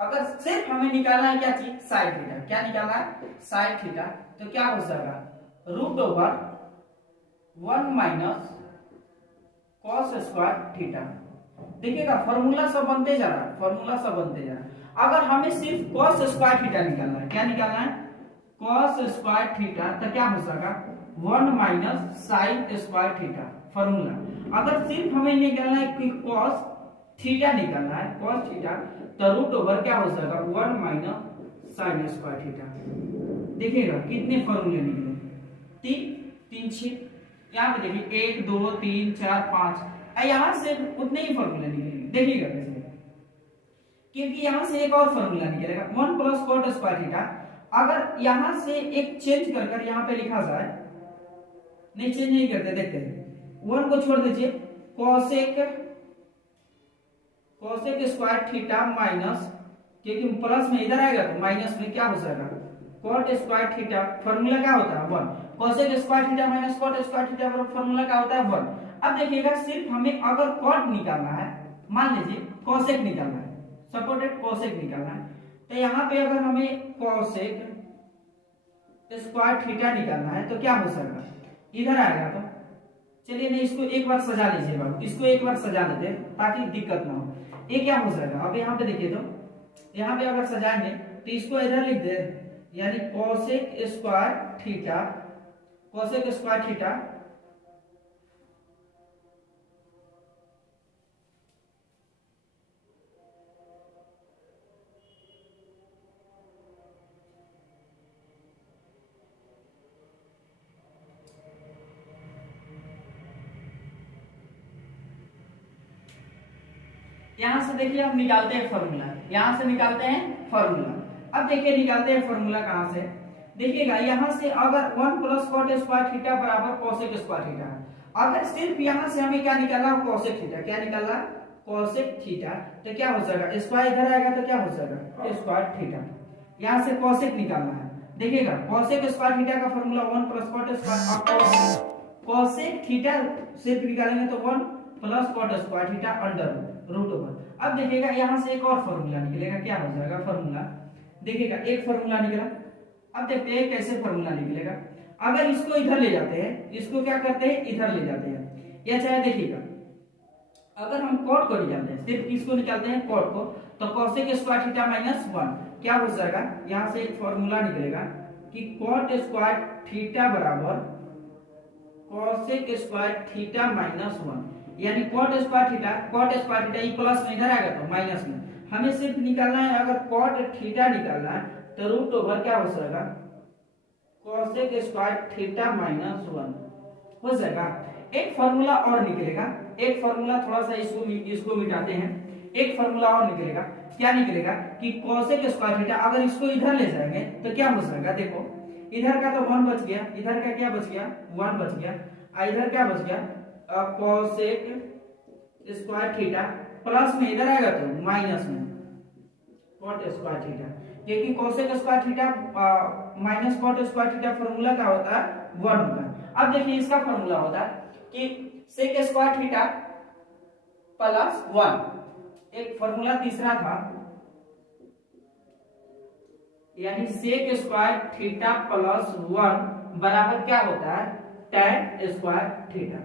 अगर सिर्फ हमें निकालना है क्या चीज साइन थीटा, क्या निकालना है साइन थीटा, तो क्या हो जाएगा √1 माइनस कॉस स्क्वायर थीटा। देखिएगा फॉर्मूला सब बनते जा रहा है, फॉर्मूला सब बनते जा रहा है। अगर हमें सिर्फ कॉस स्क्वायर थीटा निकालना है, क्या निकालना है कॉस स्क्वायर थीटा, तो क्या हो जाएगा 1 minus sine square theta formula. अगर सिर्फ हमें निकालना है कि कॉस थीटा निकालना है, कॉस थीटा, तो √ओवर क्या हो जाएगा 1 माइनस साइन स्क्वायर थीटा। देखिएगा कितने फॉर्मूले निकले 3 6, यहाँ पे देखिए 1 2 3 4 5, यहां से उतने ही फॉर्मूला निकलेंगे। देखिएगा कैसे, क्योंकि यहां से एक और फॉर्मूला निकलेगा 1 प्लस कॉट स्क्वायर थीटा। अगर यहां से एक चेंज कर कर यहां पे लिखा जाए, नहीं चेंज नहीं करते, देखते हैं 1 को छोड़ दीजिए, कोसेक स्क्वायर थीटा माइनस, क्योंकि प्लस में इधर आएगा तो माइनस में क्या हो जाएगा कॉट स्क्वायर थीटा। फॉर्मूला क्या होता है 1, cosec square theta minus cot square theta का फॉर्मूला क्या होता है 1। अब देखिएगा सिर्फ हमें अगर कॉट निकालना है, मान लीजिए कोसेक निकालना है, सपोर्टेड कोसेक निकालना है, तो यहाँ पे अगर हमें कोसेक स्क्वायर थीटा निकालना है तो क्या हो सकता है इधर आएगा। तो चलिए नहीं इसको एक बार सजा लीजिए बाबू, इसको एक बार सजा लेते हैं ताकि दिक्कत ना हो। ये क्या हो जाएगा, अब यहाँ पे देखिए तो यहाँ पे अगर सजाएंगे तो इसको इधर लिख दे, यानी cosec square theta, cosec square theta यहां से देखिए हम निकालते हैं फॉर्मूला, यहां से निकालते हैं फॉर्मूला। अब देखिए निकालते हैं फॉर्मूला कहां से, देखिएगा यहां से अगर 1 प्लस कॉट स्क्वायर थीटा बराबर कोसेक स्क्वायर थीटा, अगर सिर्फ यहां से हमें क्या निकालना है कोसेक थीटा, क्या निकालना कोसेक थीटा, तो क्या हो जाएगा स्क्वायर इधर आएगा तो क्या हो जाएगा स्क्वायर थीटा। यहां से कोसेक निकालना है, देखिएगा कोसेक स्क्वायर थीटा का formula 1 plus cot square, cosec theta सिर्फ निकालेंगे तो 1 plus cot square theta under √ओवर। अब देखिएगा यहां से एक और फॉर्मूला निकलेगा, क्या हो जाएगा फॉर्मूला, देखिएगा एक फॉर्मूला निकला। अब देखते हैं कैसे फॉर्मूला निकलेगा। अगर इसको इधर ले जाते हैं, इसको क्या करते हैं इधर ले जाते हैं, या चाहे देखिएगा अगर हम कॉट को निकालते हैं, सिर्फ इसको निकालते हैं कॉट को, तो कोसेक स्क्वायर थीटा माइनस 1 क्या हो जाएगा, यहां से एक फॉर्मूला निकलेगा कि कॉट स्क्वायर थीटा बराबर कोसेक स्क्वायर थीटा माइनस 1, यानी कॉट स्क्वायर थीटा ये प्लस में इधर आएगा तो माइनस में, हमें सिर्फ निकालना है अगर कॉट थीटा निकालना है तो √ओवर क्या हो जाएगा cosec स्क्वायर थीटा माइनस 1 हो जाएगा। एक फॉर्मूला और निकलेगा, एक फॉर्मूला थोड़ा सा इसको मिटाते हैं। एक फॉर्मूला और निकलेगा, क्या निकलेगा कि cosec स्क्वायर थीटा, अगर इसको इधर ले जाएंगे तो क्या हो जाएगा, देखो इधर का तो 1 बच गया, इधर का क्या बच गया 1 बच गया, इधर क्या बच गया cosec स्क्वायर थीटा, प्लस में इधर आएगा तो माइनस में cot स्क्वायर थीटा, क्योंकि cosec square theta minus cot square theta formula क्या होता है 1 होता है। अब देखिए इसका फॉर्मूला होता है कि sec स्क्वायर थीटा प्लस 1, एक फॉर्मूला तीसरा था, यानी sec स्क्वायर थीटा प्लस 1 बराबर क्या होता है tan स्क्वायर थीटा।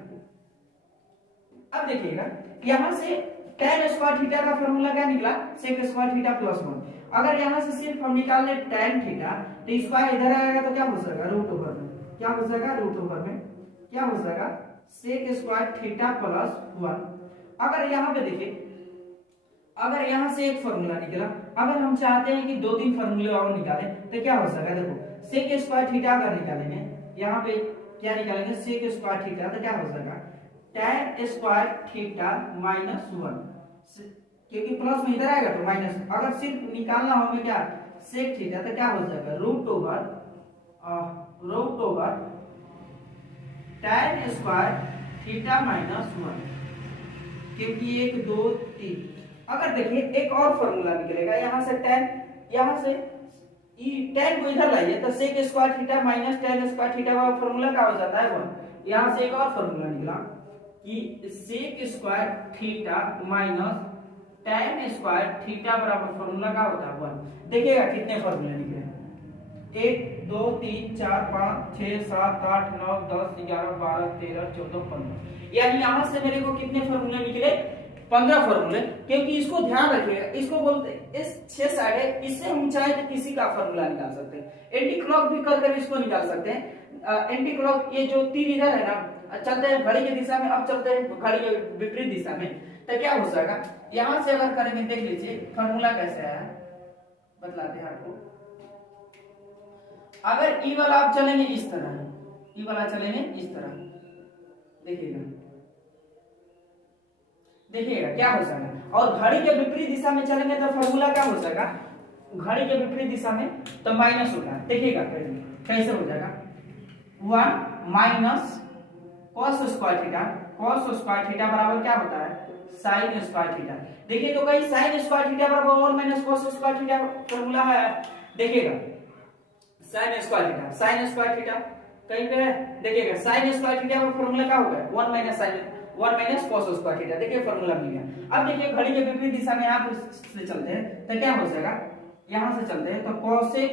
अब देखिएगा यहां से tan स्क्वायर थीटा का फॉर्मूला क्या निकला sec स्क्वायर थीटा प्लस 1। अगर यहां से सिर्फ हम निकाल ले tan थीटा तो स्क्वायर इधर आएगा तो क्या हो जाएगा रूट ओवर में, क्या हो जाएगा रूट ओवर में, क्या हो जाएगा sec स्क्वायर थीटा प्लस 1। अगर यहां पे देखिए, अगर यहां से एक फॉर्मूला निकला, अगर हम चाहते हैं कि 2-3 फॉर्मूले और निकालें तो क्या हो जाएगा, देखो sec स्क्वायर थीटा अगर निकालेंगे, यहां पे क्या निकालेंगे sec स्क्वायर थीटा तो क्या हो जाएगा tan स्क्वायर थीटा माइनस 1, क्योंकि प्लस में इधर आएगा तो माइनस, अगर सिर्फ निकालना हो हमें क्या sec थीटा तो क्या हो जाएगा root over tan square theta minus 1, क्योंकि 1 2 3। अगर देखिए एक और फॉर्मूला निकलेगा, यहां से tan, यहां से tan को इधर लाइए तो sec square theta minus tan square theta का फॉर्मूला क्या हो जाता है 1। यहां से एक और फॉर्मूला निकला कि sec square theta minus tan square theta बराबर फॉर्मूला क्या होता है 1। देखिएगा कितने फॉर्मूले निकले, 1 2 3 4 5 6 7 8 9 10 11 12 13 14 15, यानी यहां से मेरे को कितने फॉर्मूले निकले 15 फॉर्मूले। क्योंकि इसको ध्यान रखिएगा, इसको बोलते इस 6 साइड है, इससे हम चाहे तो किसी का फॉर्मूला निकाल सकते हैं, एंटी क्लॉक भी कर इसको निकाल सकते हैं। एंटी क्लॉक ये जो तीर इधर है ना, चलते हैं घड़ी की दिशा में, अब चलते हैं घड़ी के विपरीत दिशा में, तो क्या हो जाएगा यहां से अगर करेंगे, देख लीजिए फॉर्मूला कैसे आया बतलाते हैं आपको। अगर ई वाला आप चलेंगे इस तरह, ई वाला चलेंगे इस तरह, देखिएगा क्या हो जाएगा, और घड़ी के विपरीत दिशा में चलेंगे तो फॉर्मूला क्या हो जाएगा, घड़ी के विपरीत दिशा में तो माइनस होगा। देखिएगा कैसे हो जाएगा 1 minus cos square theta, cos square theta बराबर क्या होता है sin स्क्वायर थीटा। देखिए तो कहीं sin स्क्वायर थीटा बराबर 1 minus cos square theta formula है, देखिएगा sin स्क्वायर थीटा कहीं पे है, देखिएगा sin स्क्वायर थीटा का फॉर्मूला क्या होगा 1 माइनस cos स्क्वायर थीटा। देखिए फॉर्मूला मिल गया। अब देखिए घड़ी के विपरीत दिशा में आप से चलते हैं तो क्या हो जाएगा, यहां से चलते हैं तो cosec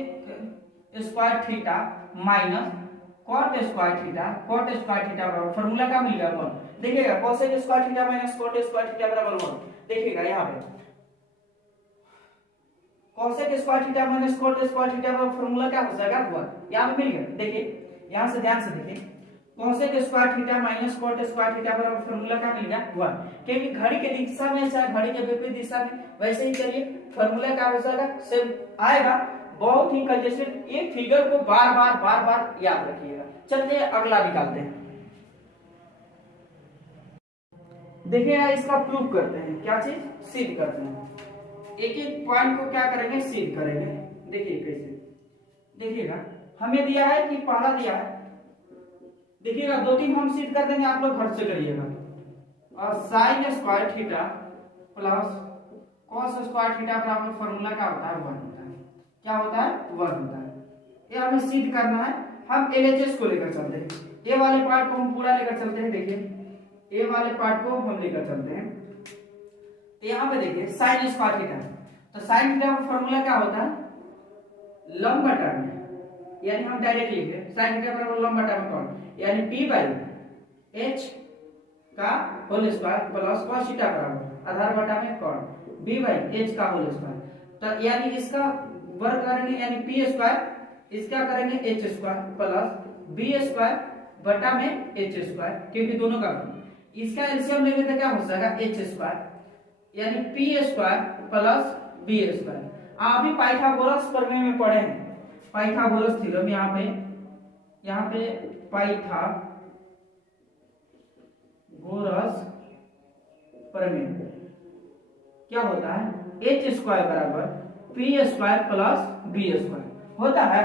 square theta minus cot square theta बराबर फॉर्मूला क्या मिल गया 1। देखिएगा cosec square theta minus cot square theta बराबर 1। देखिएगा यहां पे cosec square theta minus cot square theta का फॉर्मूला क्या हो जाएगा 1, यहां पे मिल गया। देखिए यहां से ध्यान से देखिए, cosec square theta minus cot square theta बराबर फॉर्मूला क्या मिल गया 1, क्योंकि घड़ी के दिशा में चाहे घड़ी के विपरीत दिशा में वैसे ही चलिए फॉर्मूला क्या हो जाएगा सेम आएगा। बहुत ही कंजेस्टेड, एक फिगर को बार बार याद रखिएगा। चलते हैं अगला निकालते हैं। देखिए इसका प्रूफ करते हैं, क्या चीज सिद्ध करते हैं, एक एक पॉइंट को क्या करेंगे सिद्ध करेंगे। देखिए कैसे, देखिएगा हमें दिया है कि पहला दिया है, देखिएगा 2-3 हम सिद्ध कर देंगे, आप लोग घर से करिएगा। और sin square theta plus cos square theta बराबर फॉर्मूला क्या होता है 1 होता है, क्या होता है 1 होता है। ये हमें सिद्ध करना है। हम LHS को लेकर चलते हैं, ए वाले पार्ट को हम पूरा लेकर चलते हैं। देखिए ए वाले पार्ट को हम लेकर चलते हैं, तो यहाँ पे देखिए sin स्क्वायर थीटा, तो sin थीटा का फॉर्मूला क्या होता है लंब बटा में, यानी हम डायरेक्ट लिख रहे sin थीटा बराबर लंब बटा में कौन, यानी p बाई h का whole square plus cos theta बराबर आधार बटा में कौन b बाई h का होल स्क्वायर। तो यानी इसका वर्ग करेंगे यानी p स्क्वायर, इसका करेंगे h square plus b square बटा में h स्क्वायर, क्योंकि दोनों का इसका एलसीएम लेंगे तो क्या हो जाएगा h स्क्वायर, यानी p square plus b square. अभी पाइथागोरस प्रमेय में पढ़े हैं, पाइथागोरस थ्योरम यहाँ पे यहाँ पे पाइथागोरस प्रमेय क्या होता है, एच स्क्वायर बराबर P square plus B square होता है।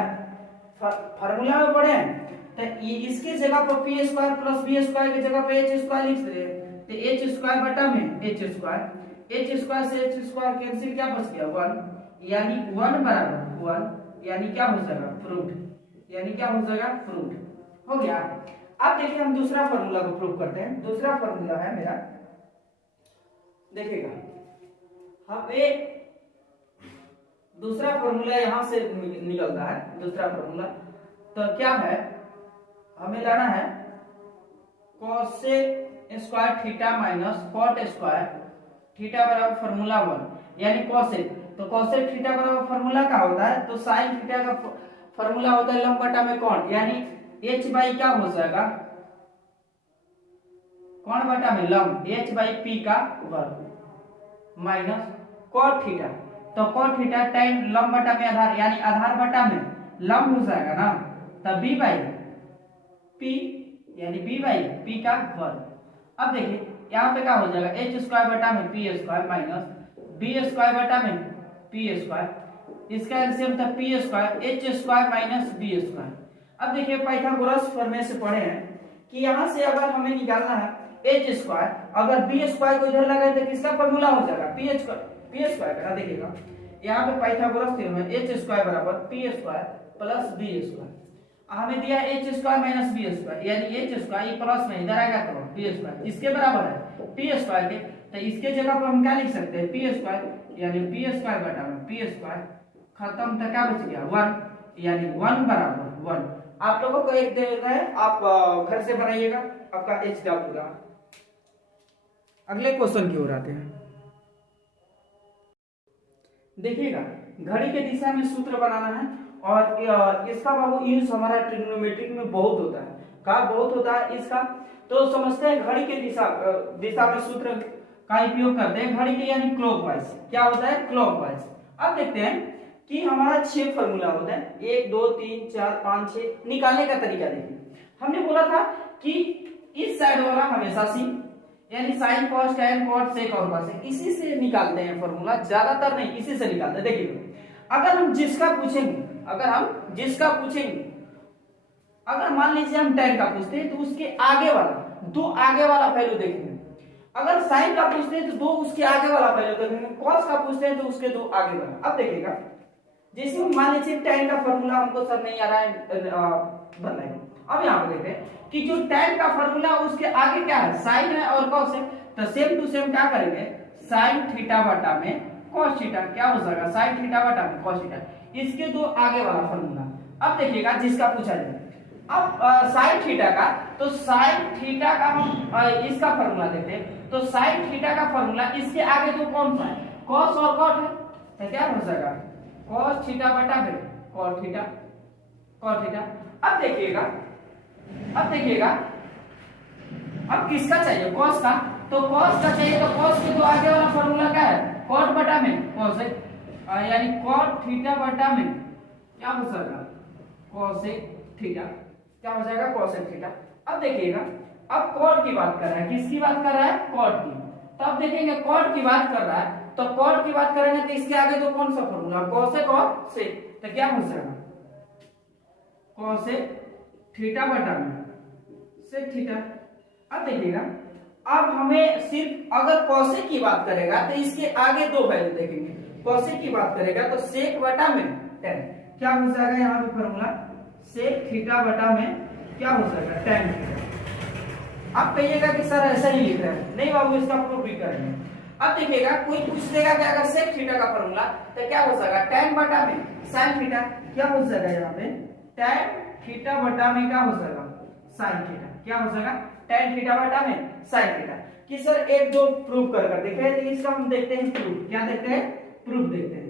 फार्मूला में पढ़े हैं तो इसके जगह पर P square plus B square की जगह पे एच स्क्वायर लिख दे, तो एच स्क्वायर बटा में एच स्क्वायर से एच स्क्वायर कैंसिल, क्या बच गया 1, यानी 1 बराबर 1, यानी क्या हो जाएगा फ्रूट, यानी क्या हो जाएगा फ्रूट हो गया। अब देखिए हम दूसरा फार्मूला को प्रूव करते हैं। दूसरा फार्मूला है मेरा, देखिएगा हम एक दूसरा फार्मूला यहां से निकलता है। दूसरा फार्मूला तो क्या है, हमें लाना है cosec square theta minus cot square theta बराबर फार्मूला 1, यानी cosec, तो cosec थीटा बराबर फार्मूला क्या होता है, तो sin थीटा का फार्मूला होता है लंब बटा में कौन, यानी h बाई क्या हो जाएगा कौन बटा में लंब h बाई p का वर्ग माइनस cot थीटा, तो cot थीटा tan लंब बटा में आधार, यानी आधार बटा में लंब हो जाएगा ना, तब b बाई p, यानी b बाई p का वर्ग। अब देखिए यहाँ पे क्या हो जाएगा h स्क्वायर बटा में p square minus b square बटा में p स्क्वायर, इसका एलसीएम था p square h square minus b square. अब देखिए पाइथागोरस प्रमेय से पढ़े हैं कि यहाँ से अगर हमें निकालना है h स्क्वायर, अगर b स्क्वायर को इधर लगाए तो किसका फार्मूला हो जाएगा p स्क्वायर का। देखिएगा यहाँ पे पाइथागोरस थ्योरम है h स्क्वायर बराबर p square plus b square, हमें दिया h square minus b square, यानी h स्क्वायर प्लस में इधर आएगा तो p स्क्वायर, इसके बराबर है p स्क्वायर के, तो इसके जगह पर हम क्या लिख सकते हैं p स्क्वायर, यानी p स्क्वायर बटा में p स्क्वायर खत्म, तो क्या बच गया 1, यानी 1 बराबर 1। आप लोगों को एक दे रहा है, आप घर से बनाइएगा, आपका h डाउट होगा। अगले क्वेश्चन की ओर आते हैं। देखिएगा घड़ी के दिशा में सूत्र बनाना है, और इसका बाबू यूज हमारा ट्रिग्नोमेट्रिक में बहुत होता है। का बहुत होता है इसका, तो समझते हैं घड़ी के दिशा में सूत्र का उपयोग करते हैं घड़ी के, यानी क्लॉकवाइज। क्या होता है क्लॉकवाइज। अब देखते हैं कि हमारा 6 फार्मूला होता है, 1 2 3 4 5 6। निकालने का तरीका देखिए, हमने बोला था कि इस साइड वाला हमेशा सी, यानी sine cos tan cot sec और कॉसेक, इसी से निकालते हैं फार्मूला, ज्यादातर नहीं इसी से निकालते हैं। देखिए अगर हम जिसका पूछेंगे, अगर मान लीजिए हम टैन का पूछते हैं तो उसके आगे वाला वैल्यू देखेंगे। अगर साइन का पूछते हैं तो 2 उसके आगे वाला वैल्यू देखेंगे। कॉस का पूछते हैं तो उसके 2 आगे वाला। अब देखिएगा जैसे हम मान लीजिए टैन का फार्मूला हमको सर नहीं आ रहा है बनाएंगे। अब यहाँ पे देखते हैं कि जो टैन का फार्मूला उसके आगे क्या है, साइन है और कॉस है, तो सेम टू सेम क्या करेंगे, साइन थीटा बटा में कॉस थीटा, क्या हो जाएगा साइन थीटा बटा में कॉस थीटा, इसके 2 आगे वाला फार्मूला। अब देखिएगा जिसका पूछा जाए, अब साइन थीटा का, तो साइन थीटा का हम इसका फार्मूला देखते हैं, तो साइन थीटा का फार्मूला इसके आगे 2 कौन सा है, कॉस और कॉट है, तो क्या हो जाएगा कॉस थीटा बटा में कॉट थीटा। अब देखिएगा अब किसका चाहिए, कॉस का, तो कॉस का चाहिए, तो कॉस के 2 आगे वाला फार्मूला क्या है, कॉट बटा में कॉसेक, यानी कॉट थीटा बटा में क्या हो जाएगा कॉसेक थीटा, क्या हो जाएगा कॉसेक थीटा। अब देखिएगा अब कॉट की बात कर रहा है, किसकी बात कर रहा है, कॉट की। तो अब देखेंगे कॉट की बात कर रहा है, तो कॉट की बात करेंगे तो इसके आगे तो कौन सा फार्मूला, कॉसेक और सेक, तो क्या हो जाएगा कॉसेक थीटा बटा में सेक थीटा। अब देखिएगा अब हमें सिर्फ अगर कॉसेक की बात करेगा तो इसके आगे 2 वैल्यू देखेंगे, कॉसेक की बात करेगा तो सेक बटा में tan, क्या हो जाएगा यहाँ पे फार्मूला सेक थीटा बटा में क्या हो जाएगा tan थीटा। आप कहिएगा कि सर ऐसा ही लिख रहे हैं, नहीं बाबू इसका प्रूफ भी करेंगे। अब देखिएगा कोई पूछ देगा कि अगर सेक थीटा का फार्मूला तो क्या हो जाएगा tan बटा में sin थीटा, क्या हो जाएगा यहाँ पे tan थीटा बटा में क्या हो जाएगा sin थीटा, क्या हो जाएगा tan थीटा बटा में sin थीटा। कि सर 1 2 प्रूव कर देखें, तो इसका हम देखते हैं प्रूफ, क्या देखते हैं प्रूफ देखते हैं,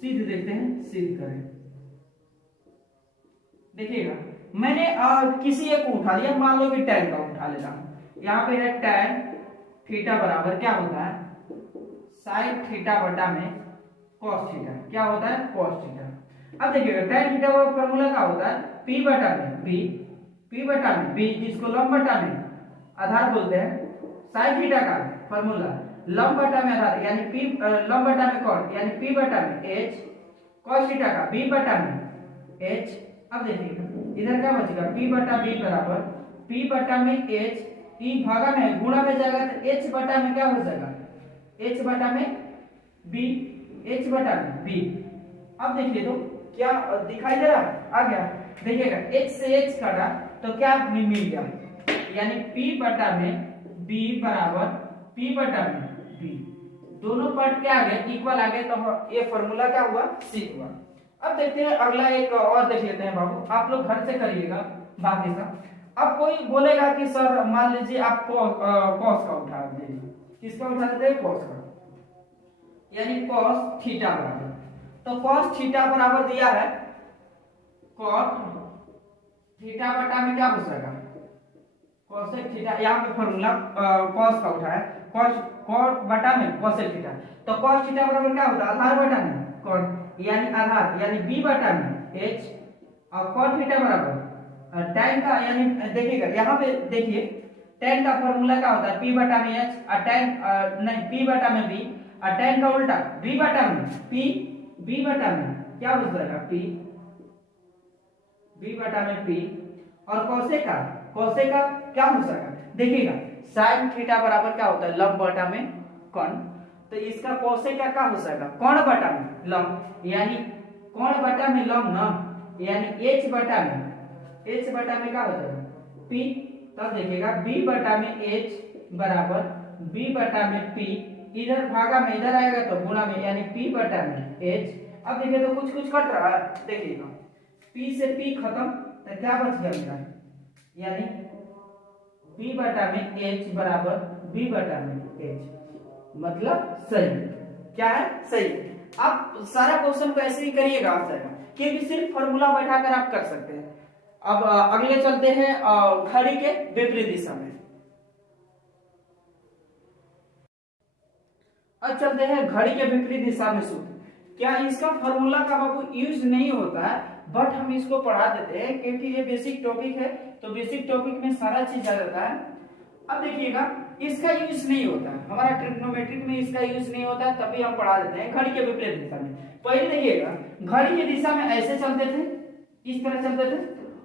सिद्ध देखते हैं, सिद्ध करें। देखिएगा मैंने किसी एक को उठा लिया, मान लो कि tan का उठा लेता हूं, यहाँ पे है tan थीटा बराबर क्या होता है sin थीटा बटा में cos थीटा, क्या होता है cos थीटा। अब देखिएगा tan थीटा का फॉर्मूला क्या होता है, p बटा में b, p बटा में b जिसको लंब बटा में आधार बोलते हैं। sin थीटा का फॉर्मूला लंब बटा में आधार यानी p लंब बटा में कौन यानी p बटा में h, cos थीटा का b बटा में h। अब देखिएगा इधर क्या बचेगा, p बटा b बराबर p बटा में h, p भागा में गुणा में जाएगा तो h बटा में क्या हो जाएगा, h बटा में b, h बटा में b। अब देखिए तो क्या दिखाई दे रहा है, आ गया। देखिएगा h से h काटा तो क्या मिल गया, यानी p बटा में b बराबर p बटा में b, दोनों पार्ट क्या आ गए, इक्वल आ गए, तो ये फॉर्मूला क्या हुआ, सी हुआ। अब देखते हैं अगला एक और देख लेते हैं बाबू, आप लोग घर से करिएगा बाकी सब। अब कोई बोलेगा कि सर मान लीजिए आप कॉस का उठा दीजिए, किसका उठा देते हैं, कॉस का, यानी कॉस थीटा बराबर, तो कॉस थीटा बराबर दिया है कॉस थीटा बटा में क्या हो जाएगा, कोसेक थीटा। यहाँ पे फॉर्मूला कॉस का उठा है, कॉस बटा में कोसेक थीटा, तो कॉस थीटा बराबर क्या होता है, आधार बटा में कॉस यानी आधार यानी b बटा में h, और cos थीटा बराबर tan का, यानी देखिएगा यहाँ पे देखिए tan का फॉर्मूला क्या होता है, p बटा में h, और tan नहीं p बटा में b, और tan का उल्टा b बटा में p, b बटा में क्या हो जाएगा p, b बटा में p, और कोसेक का क्या हो जाएगा, देखिएगा sin थीटा बराबर क्या होता है, लंब बटा में कोण, तो इसका कोसेक का क्या हो जाएगा, कोण बटा में लंब, यानी कोण बटा में लंब ना, यानी h बटा में क्या हो जाएगा p। तब देखिएगा b बटा में h बराबर b बटा में p, इधर भागा में इधर आएगा तो गुणा में, यानी p बटा में h। अब देखिए तो कुछ कट रहा है, देखिएगा p से p खत्म तो क्या बच गया मेरा, यानी b बटा में h बराबर b बटा में h, मतलब सही, क्या है, सही। आप सारा क्वेश्चन को ऐसे ही करिएगा आप सर, क्योंकि सिर्फ फॉर्मूला बैठाकर आप कर सकते हैं। अब अगले चलते हैं घड़ी के विपरीत दिशा में। अब चलते हैं घड़ी के विपरीत दिशा में सूत्र। क्या इसका फॉर्मूला का बाबू यूज नहीं होता है, बट हम इसको पढ़ा देते हैं क्योंकि ये बेसिक टॉपिक है, तो बेसिक टॉपिक में सारा चीज आ जाता है। अब देखिएगा इसका यूज नहीं होता है, हमारा ट्रिग्नोमेट्रिक में इसका यूज नहीं होता है, तभी हम पढ़ा देते हैं घड़ी के विपरीत दिशा में। पहले देखिएगा घड़ी की दिशा में ऐसे चलते थे, इस तरह चलते थे,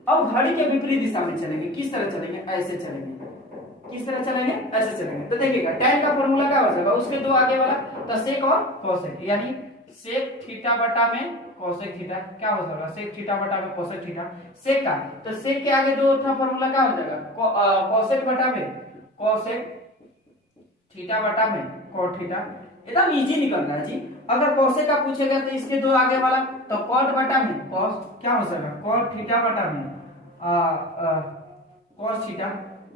अब घड़ी के विपरीत दिशा में चलेंगे, किस तरह चलेंगे, ऐसे चलेंगे, किस तरह चलेंगे, ऐसे चलेंगे। तो देखिएगा tan का फॉर्मूला क्या हो जाएगा, उसके दो आगे वाला तो सेक और कोसेक, यानी सेक थीटा बटा में कोसेक थीटा, क्या हो जाएगा, सेक थीटा बटा में कोसेक थीटा। सेक का तो सेक के आगे दो था फॉर्मूला क्या हो जाएगा, कोसेक बटा में कोसेक थीटा बटा में कॉट थीटा। एकदम इजी निकल रहा है जी। अगर कोसेक का पूछेगा तो इसके दो आगे वाला तो कॉट बटा में कॉस, क्या हो जाएगा, कॉट थीटा बटा में कॉस थीटा।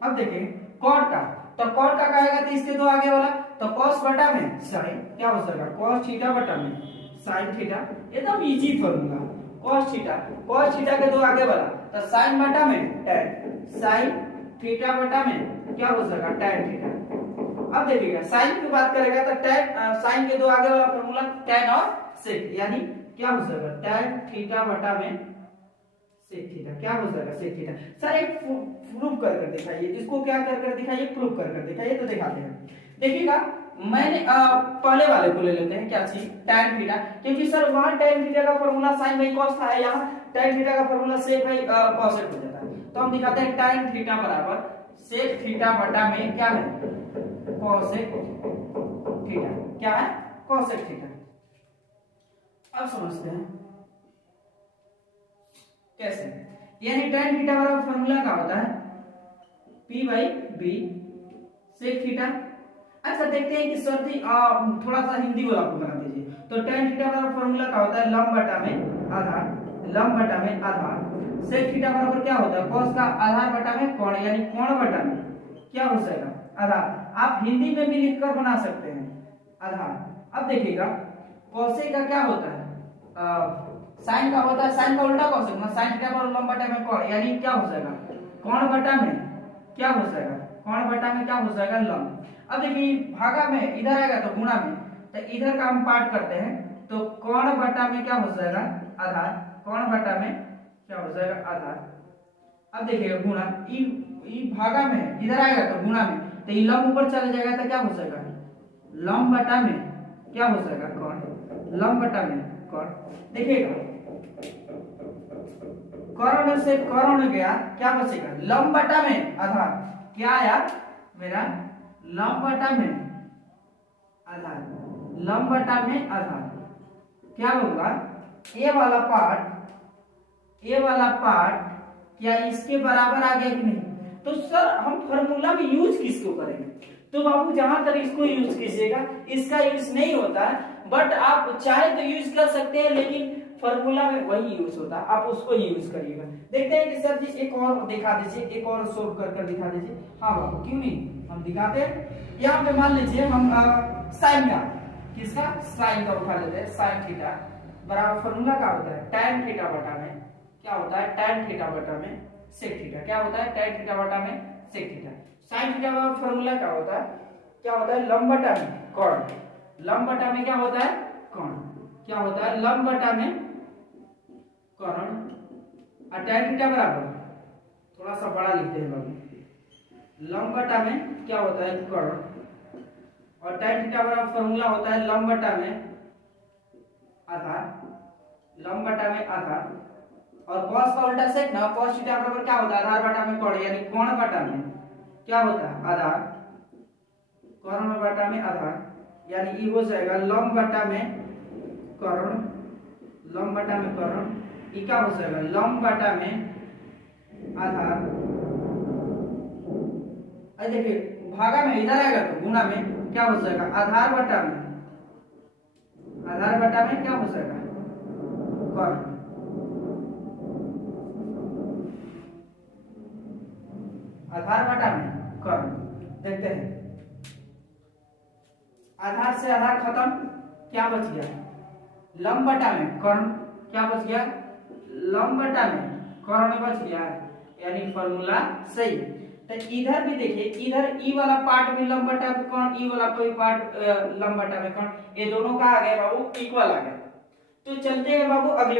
अब देखिए कॉट का तो कॉट का कहेगा तो इसके दो आगे वाला तो कॉस बटा में साइन, क्या हो जाएगा, कॉस थीटा बटा में साइन थीटा। एकदम इजी फॉर्मूला, कॉस थीटा के दो आगे वाला तो साइन बटा में टैन, साइन थीटा बटा में क्या हो जाएगा, टैन थीटा। अब देखिएगा साइन की बात करेगा तो टैन, साइन के दो आगे वाला फॉर्मूला टैन और सेक, यानी क्या हो जाएगा, टैन थीटा बटा में सेक थीटा, क्या हो जाएगा, सेक थीटा। सर एक प्रूफ कर दिखाइए, इसको क्या कर दिखाइए, प्रूफ कर दिखाइए, तो दिखाते हैं। देखिएगा मैंने पहले वाले को ले लेते हैं, क्या चीज, टैन थीटा, क्योंकि सर वहां टैन थीटा का फॉर्मूला साइन बाई कॉस था, यहाँ टैन थीटा का फॉर्मूला सेक बाई कॉसेक हो जाता है। तो हम दिखाते हैं टैन थीटा बराबर सेक थीटा बटा में क्या है, कॉसेक थीटा, क्या है, कॉसेक थीटा। अब समझते हैं कैसे, यानी tan थीटा वाला फॉर्मूला क्या होता है, p by b sec theta. अच्छा देखते हैं कि सर जी थोड़ा सा हिंदी वाला आपको बना दीजिए। तो tan थीटा वाला फॉर्मूला क्या होता है, लंब बटा में आधार, लंब बटा में आधार। सेक थीटा बराबर क्या होता है, cos का आधार बटा में कोण, यानी कोण बटा में क्या हो जाएगा, आधार। आप हिंदी में भी लिखकर बना सकते हैं आधार। अब देखिएगा कोसेक का क्या होता है, साइन का होता है, साइन का उल्टा कोसेक ना, साइन थीटा बराबर लंब बटा में कोण, यानी क्या हो जाएगा, कोण बटा में क्या हो जाएगा, कोण बटा में क्या हो जाएगा, लंब। अब देखिए भागा में इधर आएगा तो गुणा में, तो इधर का हम पार्ट करते हैं तो कोण बटा में क्या हो जाएगा, आधार, कौन बटा में क्या हो जाएगा आधार। अब देखिएगा गुणा, ई भागा में इधर आएगा तो गुणा में, तो ये लंब ऊपर चला जाएगा तो क्या हो जाएगा लंब बटा में क्या हो जाएगा कौन, लंब बटा में कौन। देखिएगा कर्ण से कर्ण गया, क्या बचेगा लंब बटा में आधार, क्या आया मेरा लंब बटा में आधार, लंब बटा में आधार। क्या होगा ए वाला पार्ट क्या इसके बराबर आ गया कि नहीं। तो सर हम फॉर्मूला में यूज किसको करेंगे, तो बाबू जहां तक इसको यूज कीजिएगा, इसका यूज नहीं होता है, बट आप चाहे तो यूज कर सकते हैं, लेकिन फॉर्मूला में वही यूज होता है, आप उसको यूज करिएगा। देखते हैं कि सर जी एक और दिखा दीजिए, एक और सोल्व कर दिखा दीजिए। हाँ बाबू क्यों नहीं, हम दिखाते हैं। यहाँ पे मान लीजिए हम साइन का, किसका साइन का उठा लेते हैं, साइन थीटा बराबर फॉर्मूला क्या होता है tan थीटा बटा में क्या होता है tan थीटा बटा में sec थीटा, क्या होता है tan थीटा बटा में sec थीटा। sin थीटा का फॉर्मूला क्या होता है लंब बटा में कोण, लंब बटा में क्या होता है कोण, क्या होता है लंब बटा में कोण, और tan थीटा बराबर थोड़ा सा बड़ा लिखते हैं बाबू, लंब बटा में क्या होता है कोण, और tan थीटा बराबर फॉर्मूला होता है लंब बटा में आधार, लंब बटा में आधार, और cos का उल्टा सेक ना, cos थीटा बराबर क्या होता है आधार बटा में कोण, यानी कोण बटा में क्या होता है आधार, कोण बटा में आधार, यानी ये हो जाएगा लंब बटा में कोण, लंब बटा में कोण, ये क्या हो जाएगा लंब बटा में आधार। अब देखिए भागा में इधर आएगा तो गुणा में क्या हो जाएगा आधार बटा में, आधार बटा में क्या हो जाएगा कोण, आधार बटा में कोण। देखते हैं आधार से आधार खत्म, क्या बच गया लंब बटा में कोण, क्या बच गया लंब बटा में कोण बच गया, यानी फॉर्मूला सही। तो इधर भी देखिए, इधर ई वाला पार्ट भी लंब बटा में कोण, ई वाला कोई पार्ट लंब बटा में कोण, ये दोनों का आ गया बाबू इक्वल आ गया। तो चलते हैं बाबू अगले